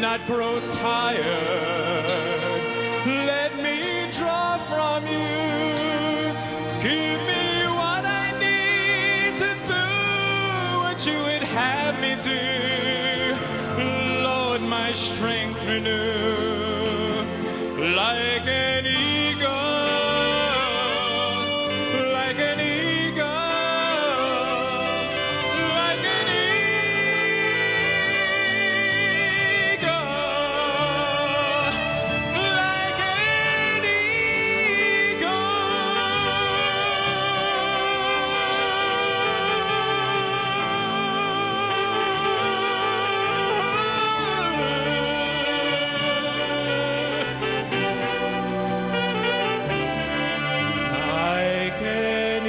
not grow tired. Let me draw from you. Give me what I need to do what you would have me do. Lord, my strength renew like an eagle, like an eagle, like an eagle, like an eagle. Like an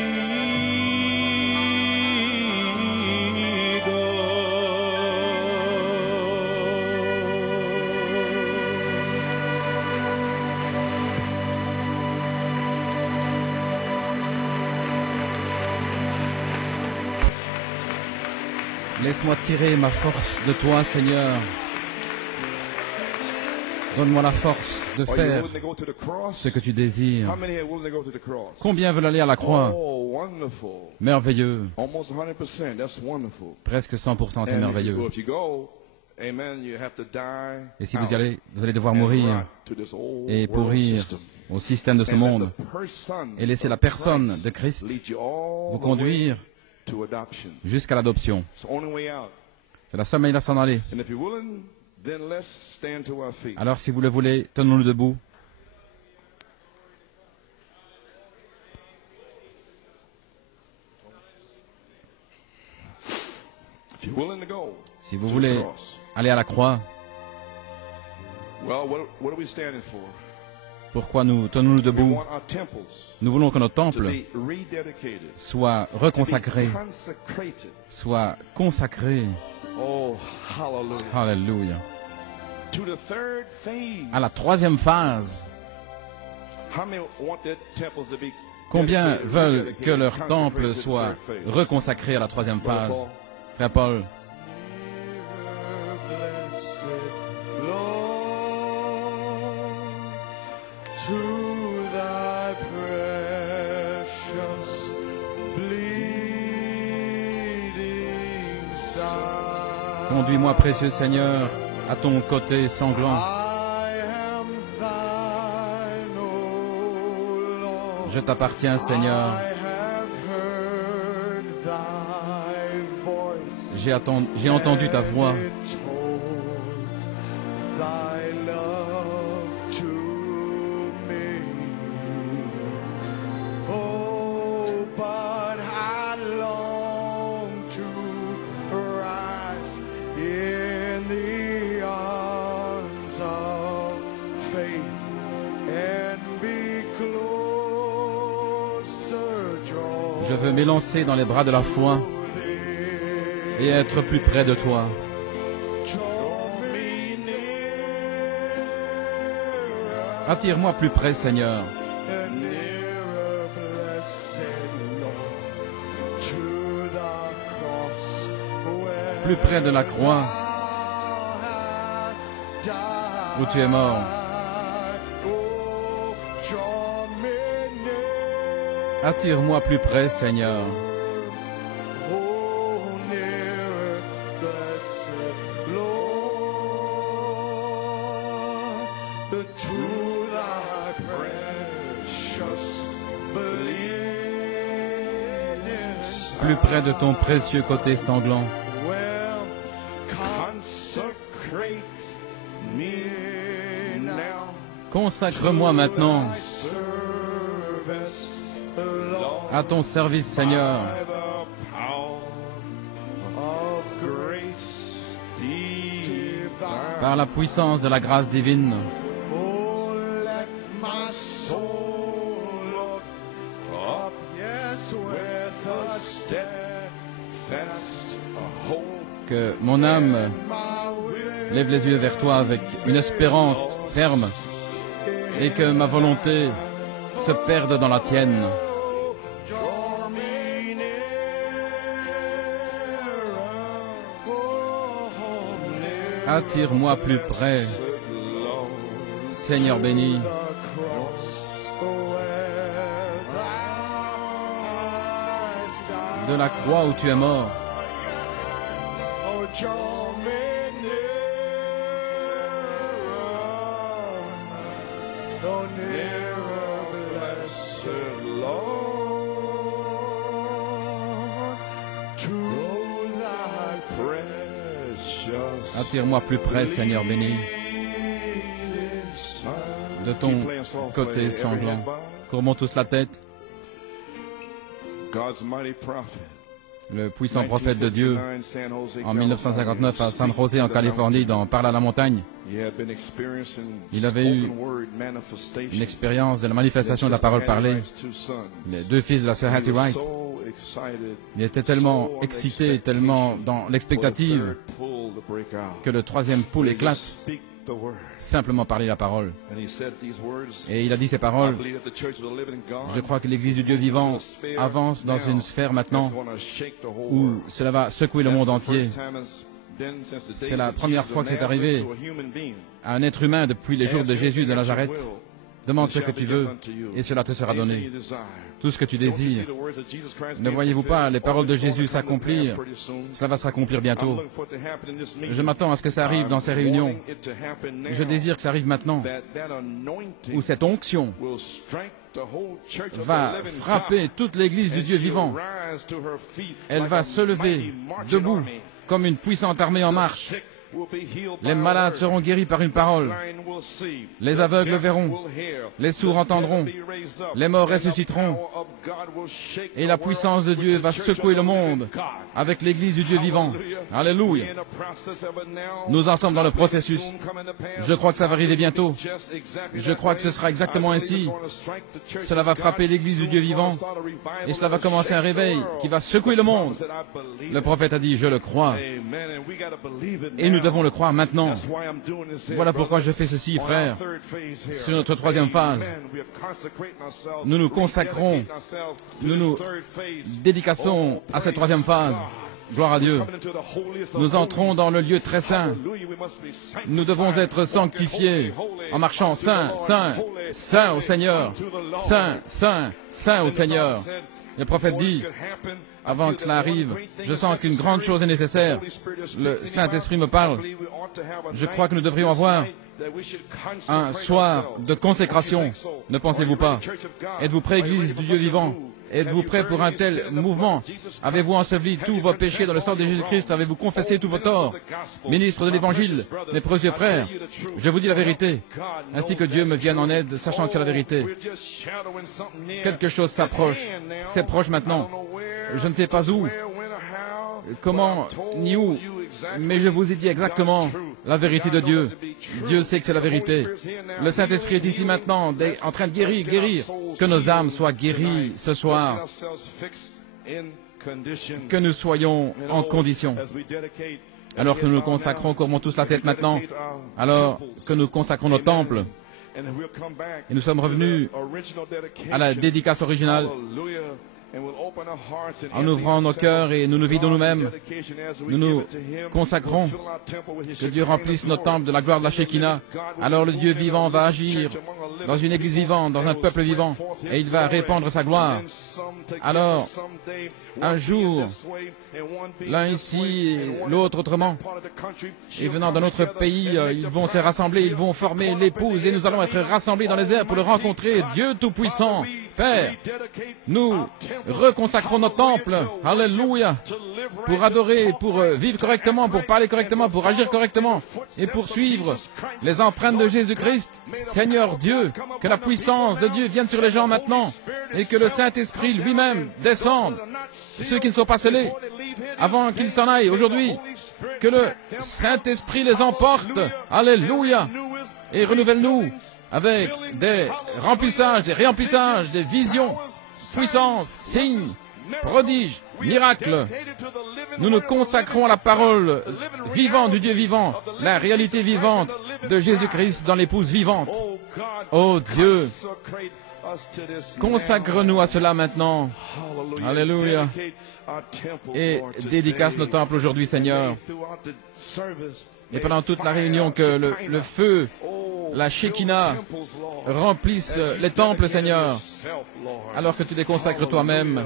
Laisse-moi tirer ma force de toi, Seigneur. Donne-moi la force de Are you faire willing to go to the cross? ce que tu désires. How many are willing to go to the cross? Combien veulent aller à la croix? Oh, wonderful. Merveilleux. Almost 100%. That's wonderful. Presque 100%, c'est And merveilleux. if you go, amen, you have to die. Et si vous y out allez, vous allez devoir and mourir rot to this old et world pourrir system. au système de ce And let monde the person et laisser la of personne Christ de Christ lead you all vous the conduire way to adoption. jusqu'à l'adoption. It's the only way out. C'est la seule manière de s'en aller. And if you're willing, then let's stand to our feet. Alors si vous le voulez, tenons-nous debout. If you're willing to go Si vous to the voulez cross. aller à la croix, Well, what are we standing for? pourquoi nous tenons-nous We debout? want our temples Nous voulons que notre to temple be rededicated, soit to reconsacré, be consecrated. soit consacré. Oh, hallelujah. Alléluia. To the third phase. À la troisième phase, How many want their temples to be combien dedicated, veulent rededicated, que leur consecrated temple to the soit third phase? reconsacré à la troisième Brother phase? Paul? Frère Paul, to thy precious bleeding side. conduis-moi, précieux Seigneur, à ton côté sanglant. I am thine, O Lord. Je t'appartiens, Seigneur. I have heard thy voice. J'ai entendu ta voix. and told thy love to me. Oh, but I long to rise in the arms of faith and be closer drawn Je veux m'élancer dans les bras de la foi et être plus près de toi. Draw me nearer Attire-moi plus près, Seigneur. and nearer, blessed Lord, to the cross where Plus près de la croix thou hast died. où tu es mort. Oh, draw me near, Attire-moi plus près, Seigneur. oh, nearer, blessed Lord, to thy precious bleeding side. Plus près de ton précieux côté sanglant. Well, consecrate me now. Consacre-moi maintenant Thy service, Lord, à ton service, Seigneur. By the power of grace divine. Par la puissance de la grâce divine. Oh, let my soul look up, yes, with a steadfast hope. Que mon âme My will lève les yeux vers toi avec une espérance ferme et que ma volonté se perde dans la tienne. draw me nearer, oh, nearer, Attire-moi plus près, Seigneur béni, de la croix où tu es mort. Attire-moi plus près, Seigneur béni, de ton côté sanglant. Courbons tous la tête. Le puissant prophète de Dieu, en 1959 à San José en Californie, dans Parle à la montagne, il avait eu une expérience de la manifestation de la parole parlée. Les deux fils de la sœur Hattie Wright, il était tellement excité, tellement dans l'expectative, que le troisième poule éclate. Simplement parler la parole. Et il a dit ces paroles. Je crois que l'Église du Dieu vivant avance dans une sphère maintenant où cela va secouer le monde entier. C'est la première fois que c'est arrivé à un être humain depuis les jours de Jésus de Nazareth. Demande ce que tu veux et cela te sera donné. Tout ce que tu désires. Ne voyez-vous pas les paroles de Jésus s'accomplir? Cela va s'accomplir bientôt. Je m'attends à ce que ça arrive dans ces réunions. Je désire que ça arrive maintenant, où cette onction va frapper toute l'Église du Dieu vivant. Elle va se lever debout comme une puissante armée en marche. Les malades seront guéris par une parole. Les aveugles verront. Les sourds entendront. Les morts ressusciteront. Et la puissance de Dieu va secouer le monde avec l'Église du Dieu vivant. Alléluia. Nous en sommes dans le processus. Je crois que ça va arriver bientôt. Je crois que ce sera exactement ainsi. Cela va frapper l'Église du Dieu vivant. Et cela va commencer un réveil qui va secouer le monde. Le prophète a dit, je le crois. Et nous devons le croire maintenant. Voilà pourquoi je fais ceci, frère. Sur notre troisième phase, nous nous consacrons, nous nous dédicassons à cette troisième phase. Gloire à Dieu. Nous entrons dans le lieu très saint. Nous devons être sanctifiés en marchant saint, saint, saint au Seigneur. Saint, saint, saint au Seigneur. Le prophète dit, avant que cela arrive, je sens qu'une grande chose est nécessaire. Le Saint-Esprit me parle. Je crois que nous devrions avoir un soir de consécration. Ne pensez-vous pas? Êtes-vous prêts, Église du Dieu vivant? Êtes-vous prêts pour un tel mouvement? Avez-vous enseveli tous vos péchés dans le sang de Jésus-Christ? Avez-vous confessé tous vos torts? Ministre de l'Évangile, mes précieux frères, je vous dis la vérité, ainsi que Dieu me vienne en aide, sachant que c'est la vérité. Quelque chose s'approche, c'est proche maintenant. Je ne sais pas où, comment, ni où, mais je vous ai dit exactement la vérité de Dieu. Dieu sait que c'est la vérité. Le Saint-Esprit est ici maintenant, en train de guérir. Que nos âmes soient guéries ce soir. Que nous soyons en condition. Alors que nous nous consacrons, courbons tous la tête maintenant. Alors que nous consacrons nos temples. Et nous sommes revenus à la dédicace originale. En ouvrant nos cœurs et nous nous vidons nous-mêmes, nous nous consacrons, que Dieu remplisse nos temples de la gloire de la Shekinah. Alors le Dieu vivant va agir dans une église vivante, dans un peuple vivant, et il va répandre sa gloire. Alors, un jour, l'un ici et l'autre autrement, et venant d'un autre pays, ils vont se rassembler, ils vont former l'épouse, et nous allons être rassemblés dans les airs pour le rencontrer. Dieu Tout-Puissant, Père, nous reconsacrons nos temples, alléluia, pour adorer, pour vivre correctement, pour parler correctement, pour agir correctement, et pour suivre les empreintes de Jésus-Christ. Seigneur Dieu, que la puissance de Dieu vienne sur les gens maintenant, et que le Saint-Esprit lui-même descende. Ceux qui ne sont pas scellés, avant qu'ils s'en aillent aujourd'hui, que le Saint-Esprit les emporte, alléluia, et renouvelle-nous avec des remplissages, des réemplissages, des visions, puissance, signes, prodiges, miracles. Nous nous consacrons à la parole vivante du Dieu vivant, la réalité vivante de Jésus-Christ dans l'épouse vivante. Oh Dieu, Consacre-nous à cela maintenant. Alléluia. Et dédicace nos temples aujourd'hui, Seigneur. Et pendant toute la réunion, que le feu, la Shekinah, remplisse les temples, Seigneur, alors que tu les consacres toi-même.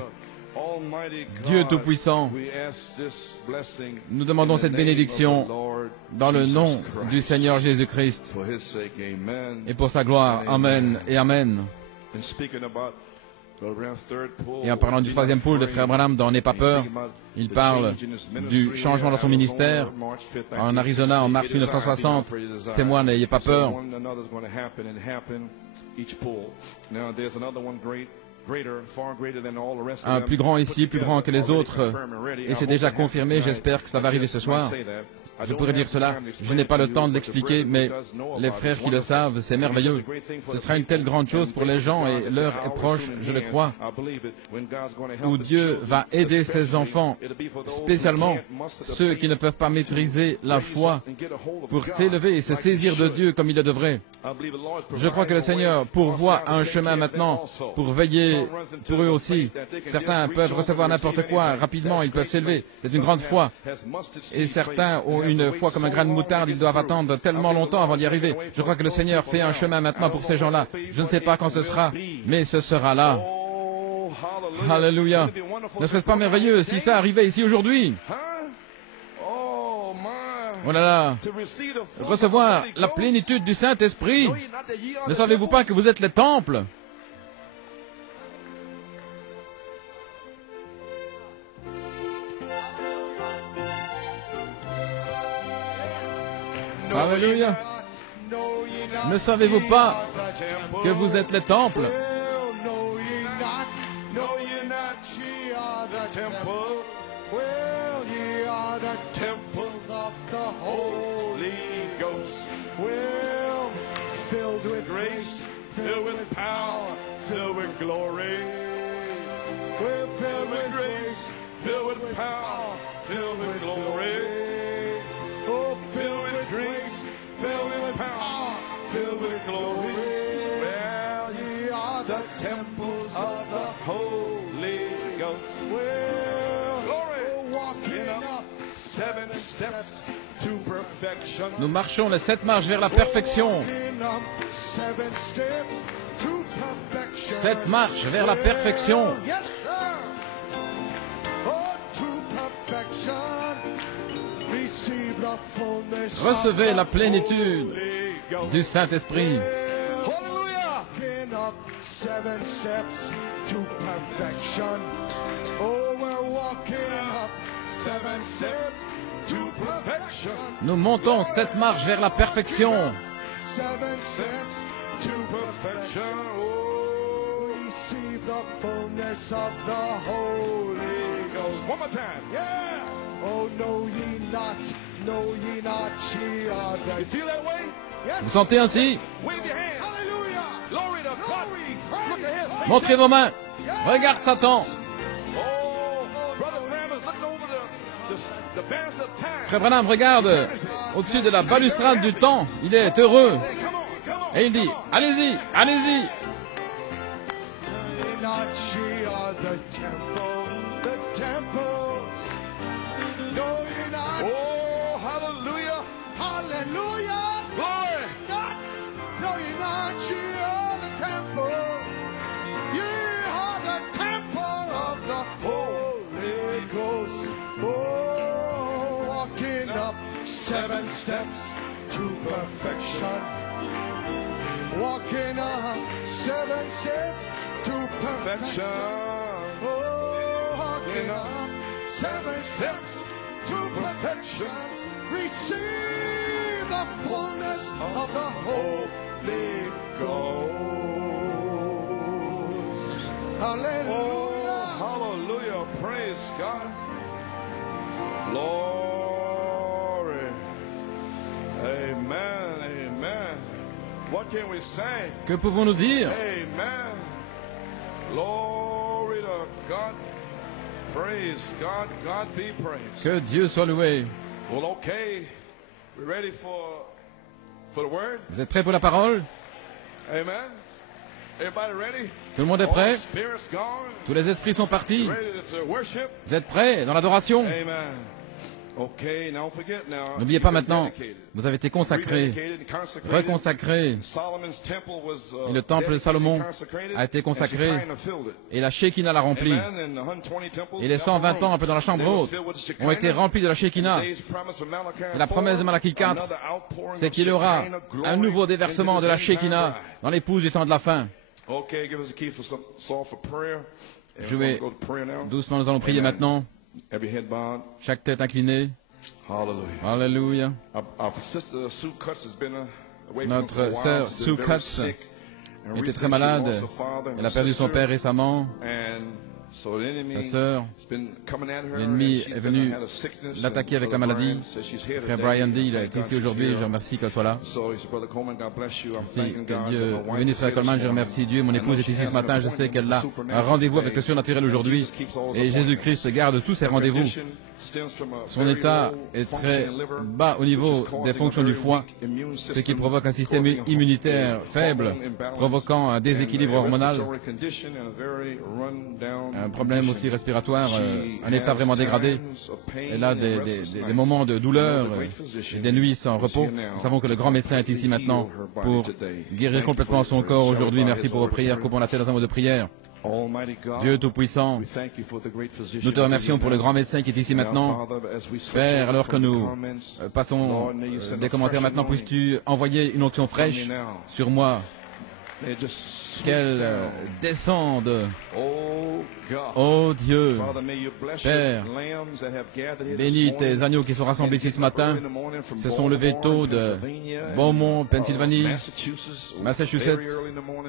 Dieu Tout-Puissant, nous demandons cette bénédiction dans le nom du Seigneur Jésus-Christ et pour sa gloire. Amen et Amen. Et en parlant du troisième pôle de Frère Branham dans N'aie pas peur, il parle du changement dans son ministère en Arizona en mars 1960. C'est moi, n'ayez pas peur. Un plus grand ici, plus grand que les autres, et c'est déjà confirmé, j'espère que cela va arriver ce soir. Je pourrais dire cela, je n'ai pas le temps de l'expliquer, mais les frères qui le savent, c'est merveilleux. Ce sera une telle grande chose pour les gens et l'heure est proche, je le crois, où Dieu va aider ses enfants, spécialement ceux qui ne peuvent pas maîtriser la foi, pour s'élever et se saisir de Dieu comme il le devrait. Je crois que le Seigneur pourvoit un chemin maintenant pour veiller pour eux aussi. Certains peuvent recevoir n'importe quoi rapidement, ils peuvent s'élever. C'est une grande foi. Et certains ont une foi comme un grain de moutarde, ils doivent attendre tellement longtemps avant d'y arriver. Je crois que le Seigneur fait un chemin maintenant pour ces gens-là. Je ne sais pas quand ce sera, mais ce sera là. Alléluia. Ne serait-ce pas merveilleux si ça arrivait ici aujourd'hui? Oh là là, recevoir la plénitude du Saint-Esprit. Ne savez-vous pas que vous êtes les temples? Alléluia. Ne savez-vous pas que vous êtes les temples? Well, ye are the temples of the Holy Ghost. Well, filled with grace, filled with power, filled with glory. We're filled with grace, filled with power, filled with glory. Oh, filled with grace, filled with power, filled with glory. Well, ye are the temples of the Holy Ghost. Well, nous marchons les 7 marches vers la perfection. 7 marches vers la perfection. Recevez la plénitude du Saint-Esprit. Nous montons 7 marches vers la perfection. Vous sentez ainsi? Montrez vos mains. Regarde Satan. Frère Branham regarde au-dessus de la balustrade du temps. Il est heureux. Et il dit, allez-y, allez-y. Oh, hallelujah. Hallelujah. Glory. No, you're not. Ye are the temple. Ye are the temple of the Holy Ghost. Oh, walking up 7 steps to perfection. Walking up 7 steps to perfection. Oh, walking up 7 steps to perfection. Receive the fullness of the Holy Ghost. Hallelujah. Oh, hallelujah. Praise God. Glory. Amen. Amen. What can we say? Que pouvons-nous dire? Amen. Glory to God. Praise God. God be praised. Que Dieu soit loué. Well, okay. We're ready for the word. Vous êtes prêts pour la parole? Amen. Tout le monde est prêt? Tous les esprits sont partis. Vous êtes prêts dans l'adoration? N'oubliez pas maintenant, vous avez été consacrés, reconsacrés, et le temple de Salomon a été consacré, et la Shekinah l'a rempli. Et les 120 temples dans la chambre haute ont été remplis de la Shekinah. Et la promesse de Malachie 4, c'est qu'il y aura un nouveau déversement de la Shekinah dans l'épouse du temps de la fin. Jouez doucement, nous allons prier maintenant. Chaque tête inclinée. Alléluia. Notre sœur Sue Cutts était très malade. Elle a perdu son père récemment. Sa sœur, l'ennemi est venu l'attaquer avec la maladie. Frère Brian D, il est ici aujourd'hui, je remercie qu'elle soit là. Merci, que Dieu bénisse Frère Coleman, je remercie Dieu. Mon épouse est ici ce matin, je sais qu'elle a un rendez-vous avec le surnaturel aujourd'hui. Et Jésus-Christ garde tous ses rendez-vous. Son état est très bas au niveau des fonctions du foie, ce qui provoque un système immunitaire faible, provoquant un déséquilibre hormonal. Un problème aussi respiratoire, un état vraiment dégradé. Elle a des moments de douleur et des nuits sans repos. Nous savons que le grand médecin est ici maintenant pour guérir complètement son corps aujourd'hui. Merci pour vos prières. Coupons la tête dans un mot de prière. Dieu Tout-Puissant, nous te remercions pour le grand médecin qui est ici maintenant. Père, alors que nous passons des commentaires maintenant, puisses-tu envoyer une onction fraîche sur moi, qu'elle descende. Oh Dieu, Père, bénis tes agneaux qui sont rassemblés ici ce matin. Se sont levés tôt de Beaumont, Pennsylvanie, Massachusetts,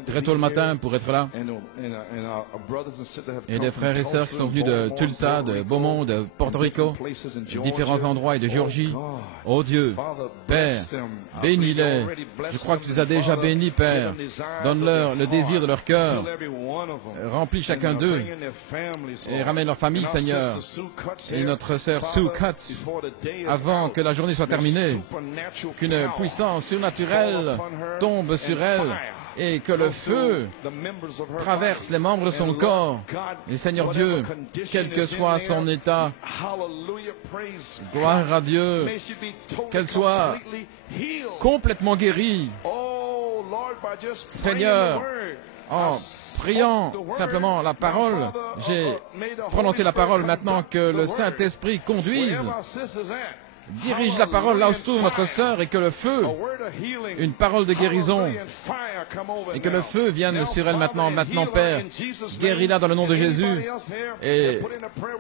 très tôt le matin pour être là. Et des frères et sœurs qui sont venus de Tulsa, de Beaumont, de Porto Rico, de différents endroits et de Géorgie. Oh Dieu, Père, bénis-les. Je crois que tu les as déjà bénis, Père. Donne-leur le désir de leur cœur. Remplis chacun d'eux et ramène leur famille, Seigneur. Et notre sœur Sue Cutts, avant que la journée soit terminée, qu'une puissance surnaturelle tombe sur elle et que le feu traverse les membres de son corps. Et Seigneur Dieu, quel que soit son état, gloire à Dieu, qu'elle soit complètement guérie. Seigneur, en priant simplement la parole, j'ai prononcé la parole maintenant que le Saint-Esprit conduise, dirige la parole là où se trouve notre sœur et que le feu, une parole de guérison, et que le feu vienne sur elle maintenant, Père, guéris-la dans le nom de Jésus, et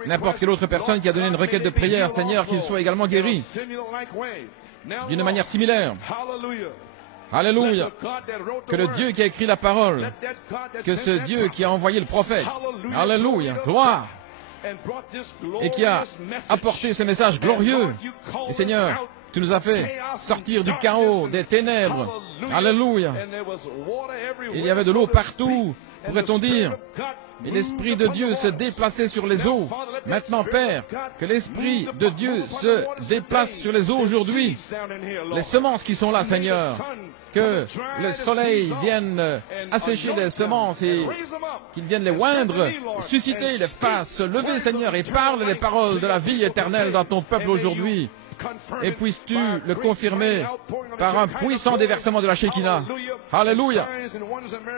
n'importe quelle autre personne qui a donné une requête de prière, Seigneur, qu'il soit également guéri d'une manière similaire. Alléluia. Que le Dieu qui a écrit la parole, que ce Dieu qui a envoyé le prophète, alléluia, gloire, et qui a apporté ce message glorieux. Et Seigneur, tu nous as fait sortir du chaos, des ténèbres. Alléluia. Il y avait de l'eau partout, pourrait-on dire. Et l'Esprit de Dieu se déplaçait sur les eaux. Maintenant, Père, que l'Esprit de Dieu se déplace sur les eaux aujourd'hui. Les semences qui sont là, Seigneur, que le soleil vienne assécher les semences et qu'il vienne les oindre, susciter, les fasse lever, Seigneur, et parle les paroles de la vie éternelle dans ton peuple aujourd'hui. Et puisses-tu le confirmer par un puissant déversement de la Shekinah. Alléluia.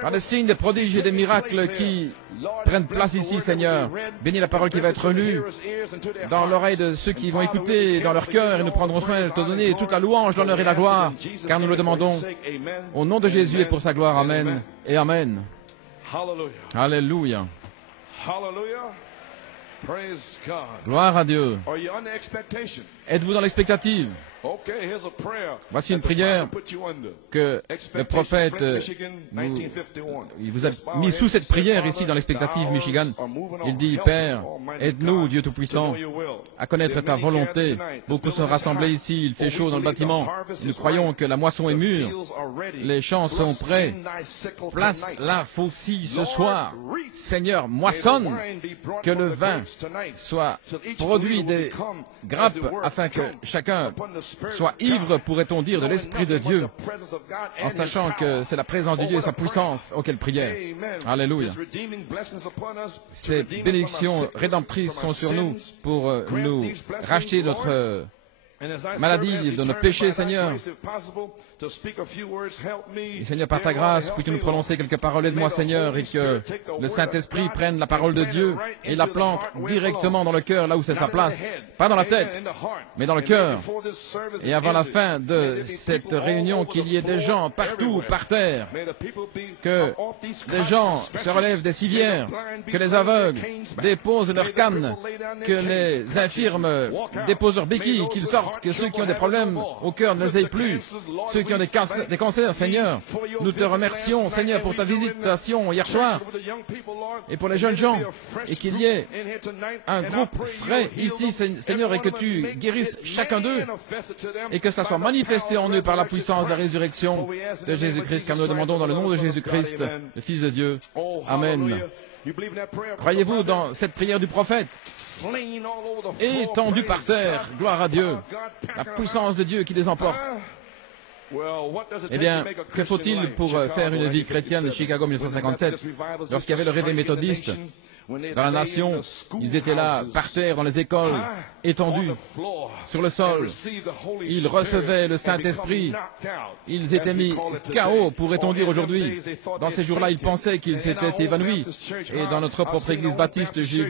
Par des signes, des prodiges et des miracles qui prennent place ici, Seigneur. Bénis la parole qui va être lue dans l'oreille de ceux qui vont écouter, dans leur cœur, et nous prendrons soin de te donner toute la louange, l'honneur et la gloire, car nous le demandons au nom de Jésus et pour sa gloire. Amen et Amen. Alléluia. Gloire à Dieu. Êtes-vous dans l'expectative? Voici une prière que le prophète il vous a mis sous cette prière ici dans l'expectative Michigan. Il dit, Père, aide-nous, Dieu Tout-Puissant, à connaître ta volonté. Beaucoup sont rassemblés ici, il fait chaud dans le bâtiment. Nous croyons que la moisson est mûre. Les champs sont prêts. Place la faucille ce soir. Seigneur, moissonne, que le vin soit produit des grappes afin que chacun Sois ivre, pourrait-on dire, de l'Esprit de Dieu, en sachant que c'est la présence de Dieu et sa puissance auquel prière. Alléluia. Ces bénédictions rédemptrices sont sur nous pour nous racheter notre maladie, de nos péchés, Seigneur. Et Seigneur, par ta grâce, puis-tu nous prononcer quelques paroles, aide-moi, Seigneur, et que le Saint-Esprit prenne la parole de Dieu et la plante directement dans le cœur, là où c'est sa place. Pas dans la tête, mais dans le cœur. Et avant la fin de cette réunion, qu'il y ait des gens partout, par terre, que des gens se relèvent des civières, que les aveugles déposent leurs cannes, que les infirmes déposent leurs béquilles, qu'ils sortent, que ceux qui ont des problèmes au cœur ne les aient plus, ceux qui ont des cancers, Seigneur. Nous te remercions, Seigneur, pour ta visitation hier soir et pour les jeunes gens, et qu'il y ait un groupe frais ici, Seigneur, et que tu guérisses chacun d'eux, et que ça soit manifesté en eux par la puissance de la résurrection de Jésus-Christ, car nous demandons dans le nom de Jésus-Christ, le Fils de Dieu. Amen. Croyez-vous dans cette prière du prophète, étendue par terre, gloire à Dieu, la puissance de Dieu qui les emporte? Eh bien, que faut-il pour faire une vie chrétienne de Chicago 1957, lorsqu'il y avait le réveil méthodiste dans la nation? Ils étaient là, par terre, dans les écoles, étendus sur le sol. Ils recevaient le Saint-Esprit. Ils étaient mis KO, pourrait-on dire aujourd'hui. Dans ces jours-là, ils pensaient qu'ils s'étaient évanouis. Et dans notre propre église baptiste, je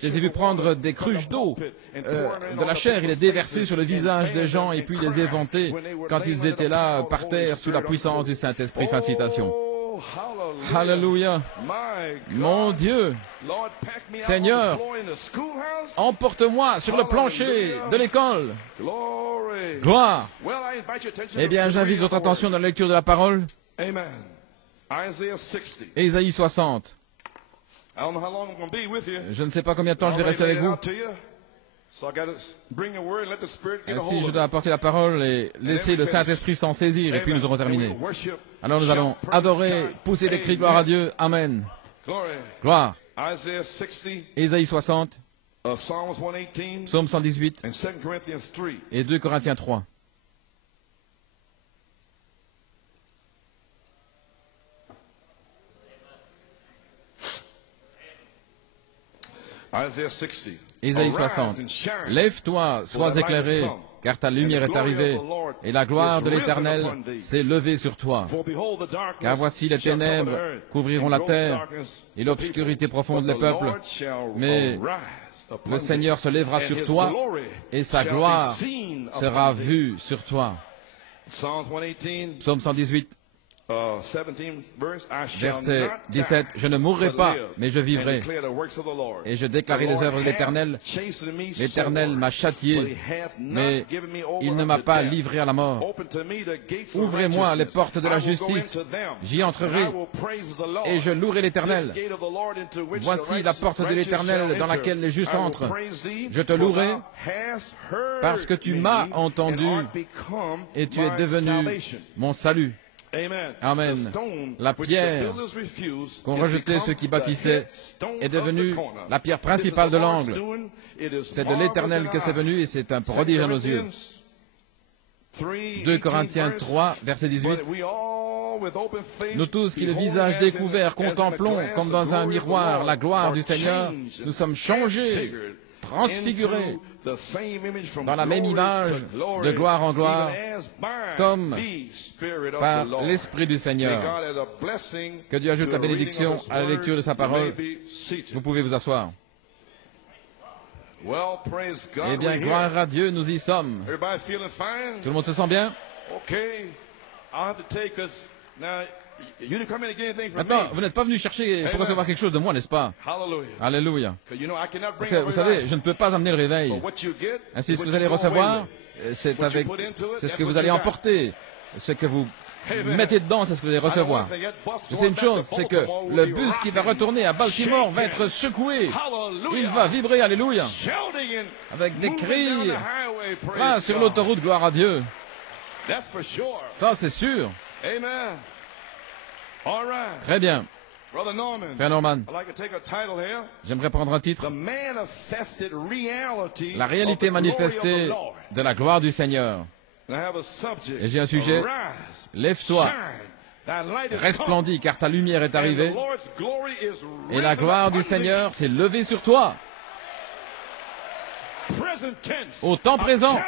les ai vus prendre des cruches d'eau, de la chair, et les déverser sur le visage des gens, et puis les éventer quand ils étaient là, par terre, sous la puissance du Saint-Esprit. Fin de citation. Alléluia. Mon Dieu, Seigneur, emporte-moi sur le plancher de l'école. Gloire. Eh bien, j'invite votre attention dans la lecture de la parole. Ésaïe 60. Je ne sais pas combien de temps je vais rester avec vous. Ainsi, je dois apporter la parole et laisser le Saint-Esprit s'en saisir, et puis nous aurons terminé. Alors nous allons adorer, pousser des cris, gloire à Dieu. Amen. Gloire. Ésaïe 60, Psaume 118 et 2 Corinthiens 3. Ésaïe 60. Lève-toi, sois éclairé, car ta lumière est arrivée, et la gloire de l'Éternel s'est levée sur toi. Car voici les ténèbres couvriront la terre, et l'obscurité profonde les peuples. Mais le Seigneur se lèvera sur toi, et sa gloire sera vue sur toi. Psaume 118. Verset 17, je ne mourrai pas, mais je vivrai, et je déclarerai les œuvres de l'Éternel. L'Éternel m'a châtié, mais il ne m'a pas livré à la mort. Ouvrez-moi les portes de la justice, j'y entrerai, et je louerai l'Éternel. Voici la porte de l'Éternel dans laquelle les justes entrent. Je te louerai, parce que tu m'as entendu, et tu es devenu mon salut. Amen. La pierre qu'ont rejetée ceux qui bâtissaient est devenue la pierre principale de l'angle. C'est de l'Éternel que c'est venu, et c'est un prodige à nos yeux. 2 Corinthiens 3, verset 18. Nous tous qui, le visage découvert, contemplons comme dans un miroir la gloire du Seigneur, nous sommes changés, transfigurés dans la même image, de gloire en gloire, comme par l'Esprit du Seigneur. Que Dieu ajoute la bénédiction à la lecture de sa parole. Vous pouvez vous asseoir. Eh bien, gloire à Dieu, nous y sommes. Tout le monde se sent bien? Maintenant, vous n'êtes pas venu chercher pour recevoir quelque chose de moi, n'est-ce pas? Alléluia. Parce que, vous savez, je ne peux pas amener le réveil. Ainsi, ce que vous allez recevoir, c'est ce que vous allez emporter. Ce que vous mettez dedans, c'est ce que vous allez recevoir. Je sais une chose, c'est que le bus qui va retourner à Baltimore va être secoué. Il va vibrer, alléluia, avec des cris là sur l'autoroute, gloire à Dieu. Ça, c'est sûr. Très bien. Frère Norman, j'aimerais prendre un titre. La réalité manifestée de la gloire du Seigneur. Et j'ai un sujet. Lève-toi, resplendis, car ta lumière est arrivée, et la gloire du Seigneur s'est levée sur toi. Au temps présent,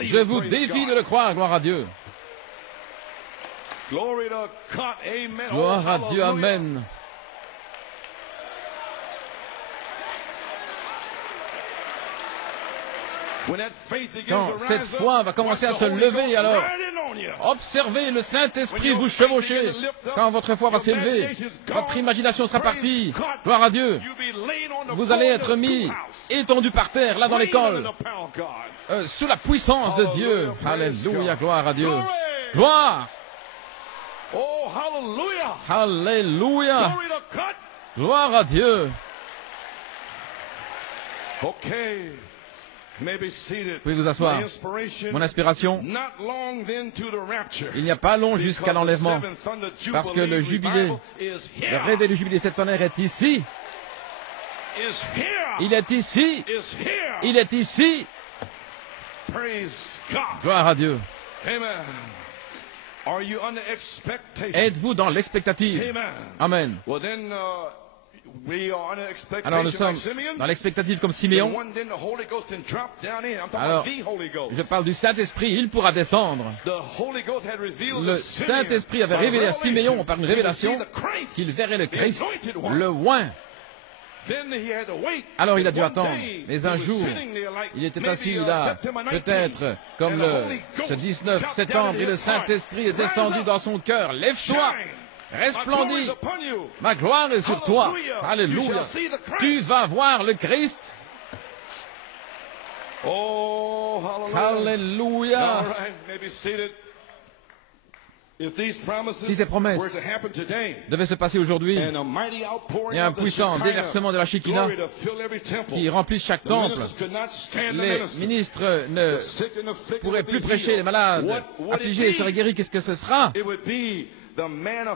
je vous défie de le croire, gloire à Dieu. Gloire à Dieu, amen. Quand cette foi va commencer à se lever, alors observez le Saint-Esprit vous chevaucher. Quand votre foi va s'élever, votre imagination sera partie. Gloire à Dieu. Vous allez être mis étendu par terre, là dans l'école, sous la puissance de Dieu. Alléluia, gloire à Dieu. Gloire. Alléluia. Gloire à Dieu. Vous pouvez vous asseoir. Mon inspiration, il n'y a pas long jusqu'à l'enlèvement, parce que le jubilé, le réveil du jubilé septenaire est ici. Il est ici. Il est ici. Gloire à Dieu. Êtes-vous dans l'expectative? Amen. Alors nous sommes dans l'expectative comme Siméon. Alors, je parle du Saint-Esprit, il pourra descendre. Le Saint-Esprit avait révélé à Siméon par une révélation qu'il verrait le Christ, le oint. Alors il a dû attendre, mais un jour, il était assis là, peut-être comme ce 19 septembre, et le Saint-Esprit est descendu dans son cœur. Lève-toi! Resplendis, ma gloire est sur toi. Alléluia. Tu vas voir le Christ. Alléluia. Si ces promesses devaient se passer aujourd'hui, et un puissant déversement de la Shekinah qui remplisse chaque temple, les ministres ne pourraient plus prêcher, les malades affligés seraient guéris. Qu'est-ce que ce sera?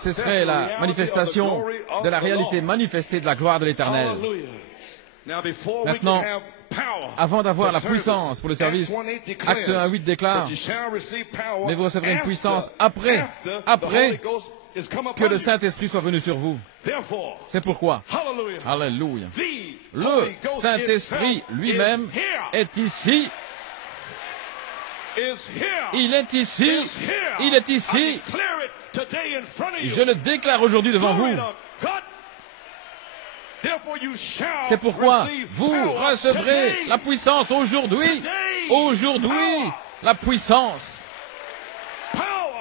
Ce serait la manifestation de la réalité manifestée de la gloire de l'Éternel. Maintenant, avant d'avoir la puissance pour le service, Acte 1:8 déclare, mais vous recevrez une puissance après que le Saint-Esprit soit venu sur vous. C'est pourquoi, alléluia, le Saint-Esprit lui-même est ici. Il est ici. Il est ici. Je le déclare aujourd'hui devant vous. C'est pourquoi vous recevrez la puissance aujourd'hui. Aujourd'hui, la puissance.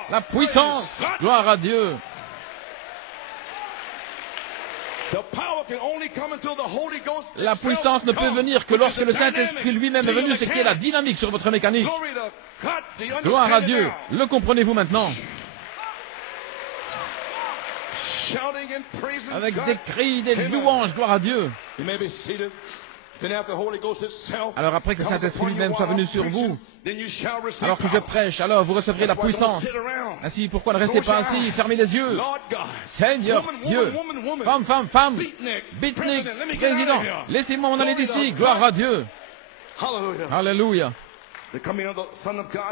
La puissance. Gloire à Dieu. La puissance ne peut venir que lorsque le Saint-Esprit lui-même est venu, ce qui est la dynamique sur votre mécanique. Gloire à Dieu. Le comprenez-vous maintenant? Avec des cris, des louanges, gloire à Dieu. Alors après que le Saint-Esprit lui-même soit venu sur vous, alors que je prêche, alors vous recevrez la puissance. Ainsi, pourquoi ne restez pas assis, fermez les yeux. Seigneur Dieu, femme, Bitnik, président, laissez-moi m'en aller d'ici, gloire à Dieu. Alléluia.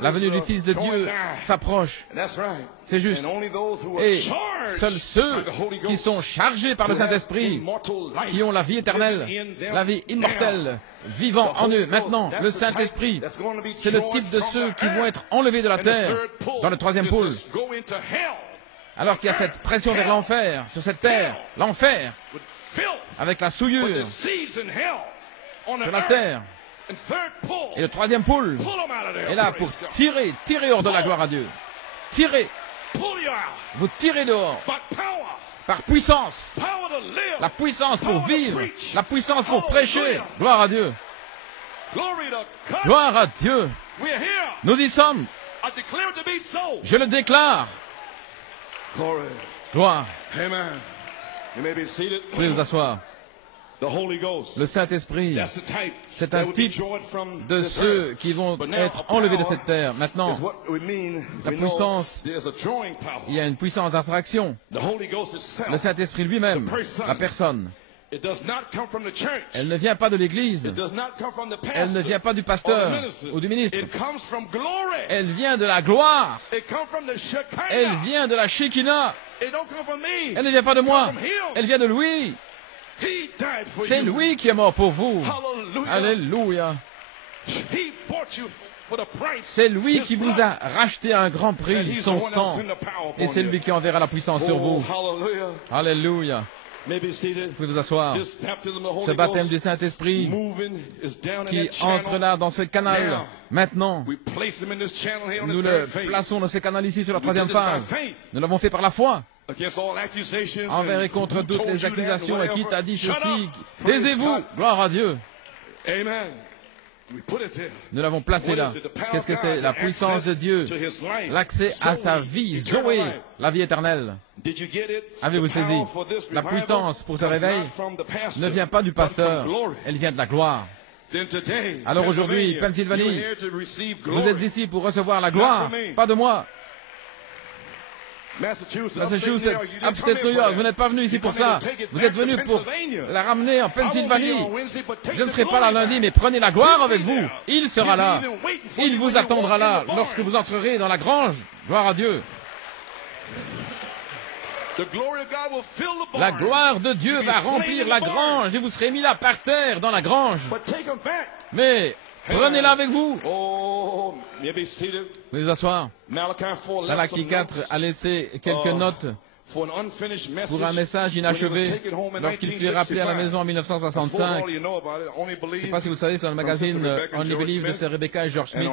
La venue du Fils de Dieu s'approche. C'est juste. Et seuls ceux qui sont chargés par le Saint-Esprit, qui ont la vie éternelle, la vie immortelle, vivant en eux. Maintenant, le Saint-Esprit, c'est le type de ceux qui vont être enlevés de la terre dans le troisième pôle. Alors qu'il y a cette pression vers l'enfer, sur cette terre, l'enfer, avec la souillure sur la terre. Et le troisième pôle est là pour tirer hors de la gloire à Dieu. Vous tirez dehors par puissance. La puissance pour vivre, la puissance pour prêcher. Gloire à Dieu. Gloire à Dieu. Nous y sommes. Je le déclare. Gloire. Vous pouvez vous asseoir. Le Saint-Esprit, c'est un type de ceux qui vont être enlevés de cette terre. Maintenant, la puissance, il y a une puissance d'attraction. Le Saint-Esprit lui-même, la personne, Elle ne vient pas de l'Église. Elle ne vient pas du pasteur ou du ministre. Elle vient de la gloire. Elle vient de la Shekinah. Elle ne vient pas de moi. Elle vient de lui. C'est lui qui est mort pour vous. Alléluia. C'est lui qui vous a racheté à un grand prix, son sang. Et c'est lui qui enverra la puissance sur vous. Alléluia. Vous pouvez vous asseoir. Ce baptême du Saint-Esprit qui entre là dans ce canal. Maintenant, nous le plaçons dans ce canal ici sur la troisième phase. Nous l'avons fait par la foi. Envers et contre toutes les accusations. Et qui t'a dit ceci? Taisez-vous. Gloire à Dieu. Nous l'avons placé là. Qu'est-ce que c'est? La puissance de Dieu. L'accès à sa vie. Zoé. La vie éternelle. Avez-vous saisi? La puissance pour ce réveil ne vient pas du pasteur. Elle vient de la gloire. Alors aujourd'hui, Pennsylvanie, vous êtes ici pour recevoir la gloire. Pas de moi. Massachusetts, Upstate New York, vous n'êtes pas venu ici pour ça. Vous êtes venu pour la ramener en Pennsylvanie. Je ne serai pas là lundi, mais prenez la gloire avec vous. Il sera là. Il vous attendra là lorsque vous entrerez dans la grange. Gloire à Dieu. La gloire de Dieu va remplir la grange et vous serez mis là par terre dans la grange. Mais prenez-la avec vous. Vous pouvez vous asseoir. Malachie 4 a laissé quelques notes pour un message inachevé lorsqu'il fut rappelé à la maison en 1965. Je ne sais pas si vous savez, c'est dans le magazine Only Believe de Sir Rebecca et George Smith.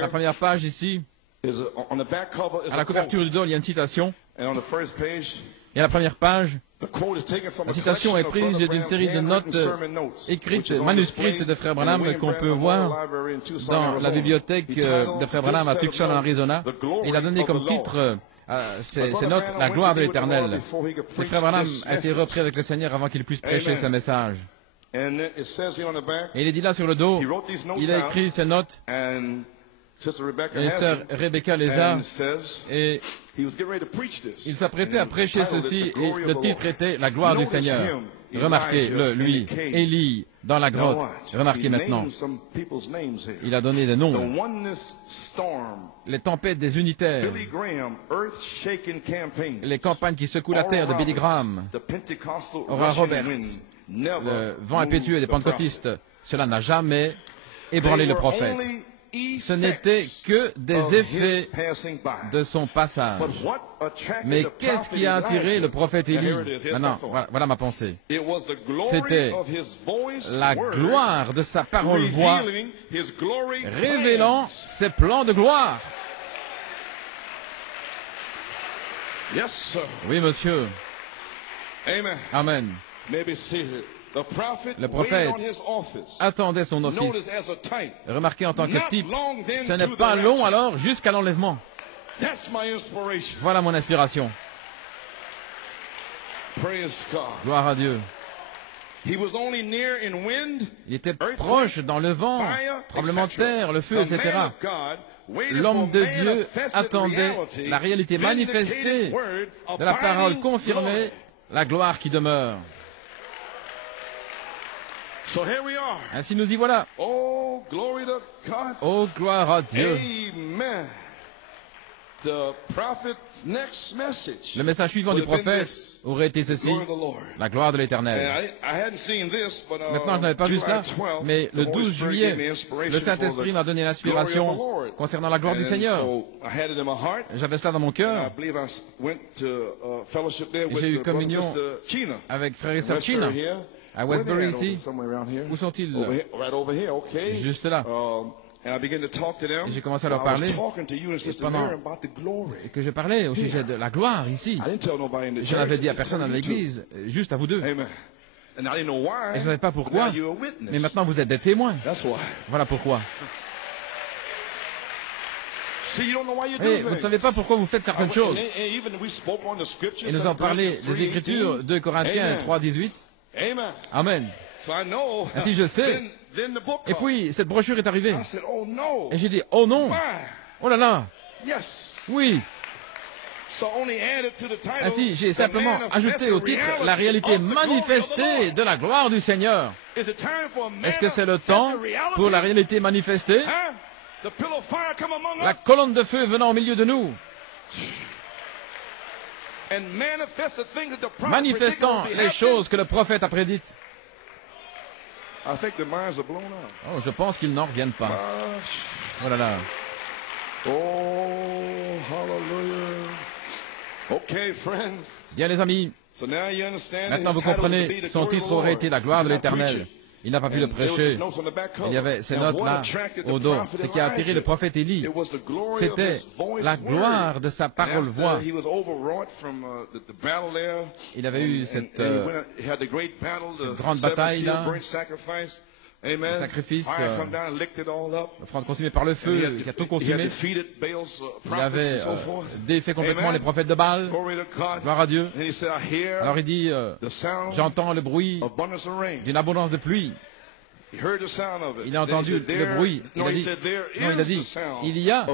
La première page ici, à la couverture du dos, il y a une citation. Et à la première page, la citation est prise d'une série de notes écrites, manuscrites de Frère Branham qu'on peut voir dans la bibliothèque de Frère Branham à Tucson, en Arizona. Et il a donné comme titre ces notes « La gloire de l'Éternel ». Et Frère Branham a été repris avec le Seigneur avant qu'il puisse prêcher ce message. Et il est dit là sur le dos, il a écrit ces notes. Et Sœur Rebecca les a, et il s'apprêtait à prêcher ceci, et le titre était « La gloire du Seigneur ». Remarquez-le, lui, Élie, dans la grotte. Remarquez maintenant, il a donné des noms. Les tempêtes des unitaires, les campagnes qui secouent la terre de Billy Graham, Oral Roberts, le vent impétueux des pentecôtistes, cela n'a jamais ébranlé le prophète. Ce n'était que des effets de son passage. Mais qu'est-ce qui a attiré le prophète Élie? Maintenant, voilà ma pensée. C'était la gloire de sa parole-voix, révélant ses plans de gloire. Oui, monsieur. Amen. Le prophète attendait son office. Remarquez en tant que type, ce n'est pas long alors jusqu'à l'enlèvement. Voilà mon inspiration. Gloire à Dieu. Il était proche dans le vent, tremblement de terre, le feu, etc. L'homme de Dieu attendait la réalité manifestée de la parole confirmée, la gloire qui demeure. Ainsi nous y voilà. Oh, gloire à Dieu. Le message suivant du prophète aurait été ceci, la gloire de l'Éternel. Maintenant, je n'avais pas vu cela, mais le 12 juillet, le Saint-Esprit m'a donné l'inspiration concernant la gloire du Seigneur. J'avais cela dans mon cœur. J'ai eu communion avec frère et sœur China. À Westbury ici. Où sont-ils? Juste là. Et j'ai commencé à leur parler. Et que je parlais au sujet de la gloire ici. Je n'avais dit à personne dans l'église, juste à vous deux. Et je ne savais pas pourquoi. Mais maintenant vous êtes des témoins. Voilà pourquoi. Et vous ne savez pas pourquoi vous faites certaines choses. Et nous en parlé des Écritures, 2 Corinthiens 3, 18. Amen. Ainsi je sais. Et puis, cette brochure est arrivée. Et j'ai dit, oh non. Oh là là. Oui. Ainsi, j'ai simplement ajouté au titre la réalité manifestée de la gloire du Seigneur. Est-ce que c'est le temps pour la réalité manifestée? La colonne de feu venant au milieu de nous, manifestant les choses que le prophète a prédites. Oh, je pense qu'ils n'en reviennent pas. Oh là là. Oh, hallelujah. Okay, friends. Bien les amis, maintenant vous comprenez, son titre aurait été la gloire de l'Éternel. Il n'a pas pu le prêcher. Il y avait ces notes-là au dos. Ce qui a attiré le prophète Élie, c'était la gloire de sa parole-voix. Il avait eu cette grande bataille-là, le sacrifice, l'offrande consumée par le feu, qui a tout consumé. Il avait défait complètement les prophètes de Baal. Gloire à Dieu. Alors il dit, j'entends le bruit d'une abondance de pluie. Il a entendu le bruit. Il a dit, il y a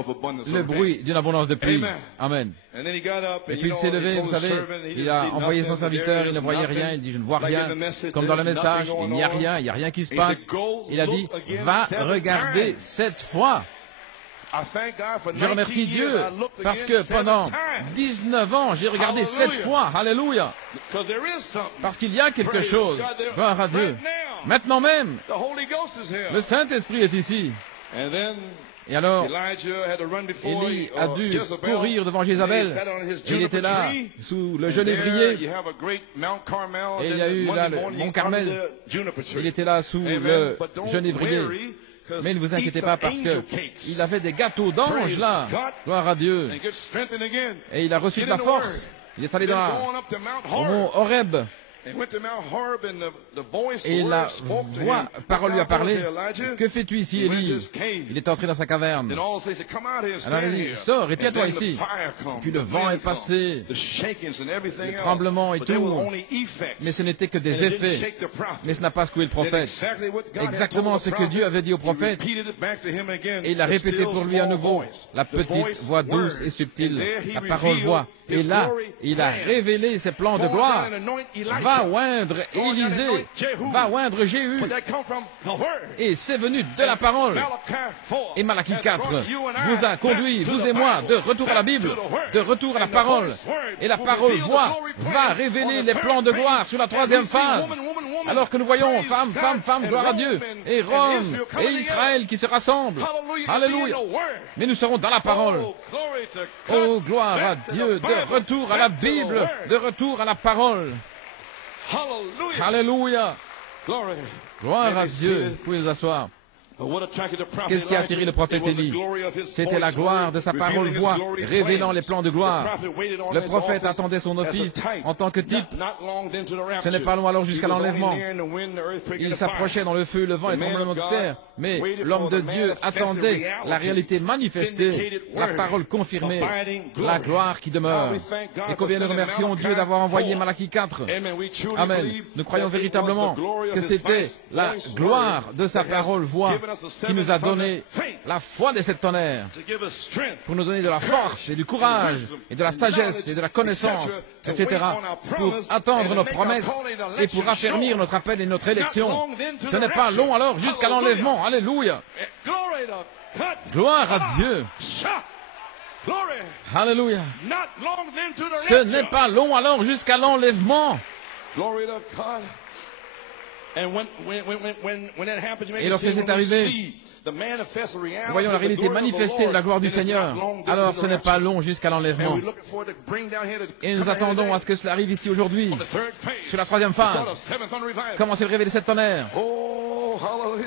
le bruit d'une abondance de pluie. Amen. Et puis il s'est levé, vous savez, il a envoyé son serviteur, il ne voyait rien, il dit, je ne vois rien. Comme dans le message, il n'y a rien qui se passe. Il a dit, va regarder 7 fois. Je remercie Dieu parce que pendant 19 ans, j'ai regardé 7 fois. Alléluia. Parce qu'il y a quelque chose. Gloire à Dieu. Maintenant même, le Saint-Esprit est ici. Et alors, Élie a dû courir devant Jézabel. Il était là, sous le genévrier. Et il y a eu là le mont Carmel. Il était là sous le genévrier. Mais ne vous inquiétez pas parce que il avait des gâteaux d'anges là. Gloire à Dieu. Et il a reçu de la force. Il est allé au mont Horeb. Et la parole lui a parlé. Que fais-tu ici, Élie? Il est entré dans sa caverne. Alors il dit, sors et tiens-toi ici. Et puis le vent est passé, le tremblement et tout. Mais ce n'était que des effets. Mais ce n'a pas secoué le prophète. Exactement ce que Dieu avait dit au prophète. Et il a répété pour lui à nouveau. La petite voix douce et subtile, la parole voix. Et là, il a révélé ses plans de gloire. Va oindre Élisée, va oindre Jéhu. Et c'est venu de la parole. Et Malachie 4 vous a conduit, vous et moi, de retour à la Bible, de retour à la parole. Et la parole voix va révéler les plans de gloire sur la 3e phase. Alors que nous voyons femme, gloire à Dieu, et Rome et Israël qui se rassemblent. Alléluia. Mais nous serons dans la parole. Oh, gloire à Dieu, de retour à la Bible, de retour à la parole. Alléluia. Gloire à Dieu. Vous pouvez vous asseoir. Qu'est-ce qui a attiré le prophète Élie? C'était la gloire de sa parole voix, révélant les plans de gloire. Le prophète attendait son office en tant que type. Ce n'est pas long alors jusqu'à l'enlèvement. Il s'approchait dans le feu, le vent et le tremblement de terre. Mais l'homme de Dieu attendait la réalité manifestée, la parole confirmée, la gloire qui demeure. Et combien nous remercions Dieu d'avoir envoyé Malachie 4. Amen. Nous croyons véritablement que c'était la gloire de sa parole voix qui nous a donné la foi des 7 tonnerres pour nous donner de la force et du courage et de la sagesse et de la connaissance, etc. pour attendre nos promesses et pour affermir notre appel et notre élection. Ce n'est pas long alors jusqu'à l'enlèvement. Alléluia. Gloire à Dieu. Alléluia. Ce n'est pas long alors jusqu'à l'enlèvement. Et lorsque c'est arrivé, voyons la réalité manifestée de la gloire du Seigneur. Alors ce n'est pas long jusqu'à l'enlèvement. Et nous attendons à ce que cela arrive ici aujourd'hui, sur la 3e phase. Commencez à révéler 7 tonnerres.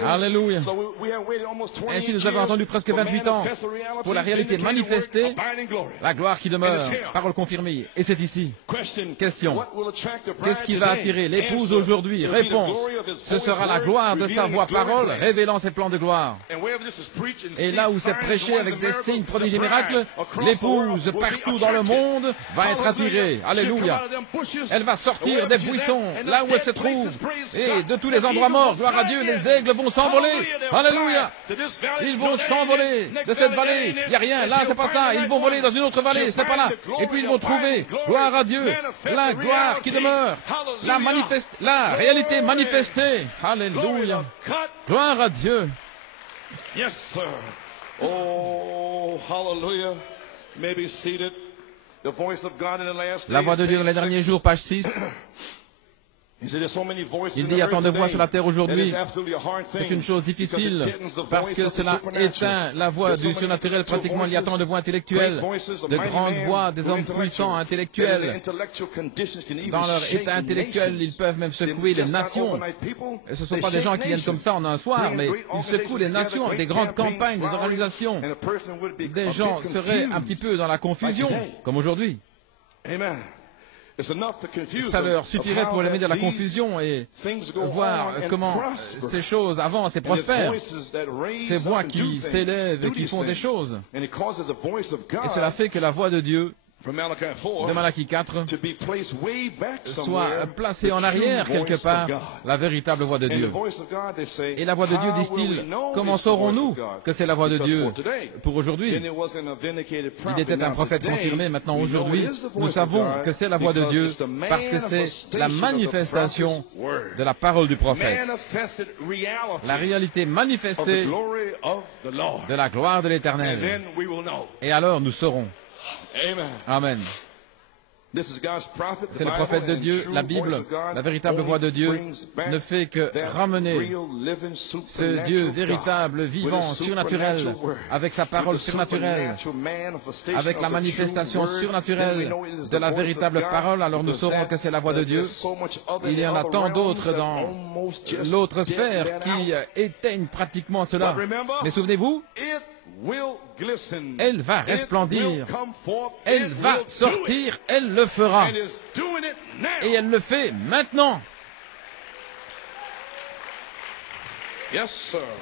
Alléluia. Ainsi nous avons attendu presque 28 ans pour la réalité manifestée, la gloire qui demeure, parole confirmée. Et c'est ici. Question. Qu'est-ce qui va attirer l'épouse aujourd'hui? Réponse. Ce sera la gloire de sa voix parole, révélant ses plans de gloire. Et là où c'est prêché avec des signes, prodiges et miracles, l'épouse partout dans le monde va être attirée. Alléluia. Elle va sortir des buissons, là où elle se trouve, et de tous les endroits morts, gloire à Dieu, les Les aigles vont s'envoler. Alléluia. Ils vont s'envoler de cette vallée. Il n'y a rien. Là, c'est pas ça. Ils vont voler dans une autre vallée. C'est pas là. Et puis ils vont trouver, gloire à Dieu, la gloire qui demeure. La réalité manifestée. Alléluia. Gloire à Dieu. Yes, sir. Oh, hallelujah. Maybe seated. The voice of God in the last days. La voix de Dieu dans les derniers jours, page 6. Il dit, il y a tant de voix sur la terre aujourd'hui. C'est une chose difficile parce que cela éteint la voix du surnaturel. Pratiquement, il y a tant de voix intellectuelles, de grandes voix des hommes puissants, intellectuels. Dans leur état intellectuel, ils peuvent même secouer les nations. Et ce ne sont pas des gens qui viennent comme ça en un soir, mais ils secouent les nations, des grandes campagnes, des organisations. Des gens seraient un petit peu dans la confusion, comme aujourd'hui. Amen. Ça leur suffirait pour les mettre dans la confusion et voir comment ces choses avancent et prospèrent. Ces voix qui s'élèvent et qui font des choses. Et cela fait que la voix de Dieu, de Malachie 4, soit placée en arrière quelque part, la véritable voix de Dieu. Et la voix de Dieu, disent-ils, comment saurons-nous que c'est la voix de Dieu pour aujourd'hui? Il était un prophète confirmé, maintenant aujourd'hui, nous savons que c'est la voix de Dieu parce que c'est la manifestation de la parole du prophète. La réalité manifestée de la gloire de l'Éternel. Et alors nous saurons. Amen. C'est le prophète de Dieu, la Bible, la véritable voix de Dieu, ne fait que ramener ce Dieu véritable, vivant, surnaturel, avec sa parole surnaturelle, avec la manifestation surnaturelle de la véritable parole. Alors nous saurons que c'est la voix de Dieu. Il y en a tant d'autres dans l'autre sphère qui éteignent pratiquement cela. Mais souvenez-vous, elle va resplendir, elle va sortir, elle le fera. Et elle le fait maintenant.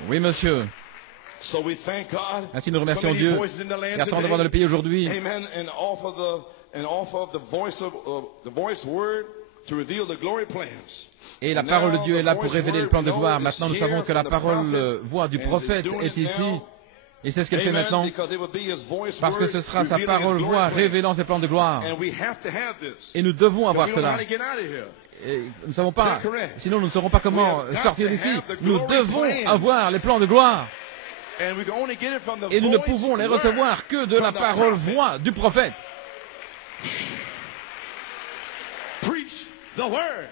Oui, monsieur. Ainsi, nous remercions Dieu. Il y a tant de voix dans le pays aujourd'hui. Et la parole de Dieu est là pour révéler le plan de gloire. Maintenant, nous savons que la parole, voix du prophète est ici. Et c'est ce qu'elle fait maintenant, parce que ce sera sa parole, voix, révélant ses plans de gloire. Et nous devons avoir cela. Et nous ne savons pas, sinon nous ne saurons pas comment sortir d'ici. Nous devons avoir les plans de gloire. Et nous ne pouvons les recevoir que de la parole, voix du prophète.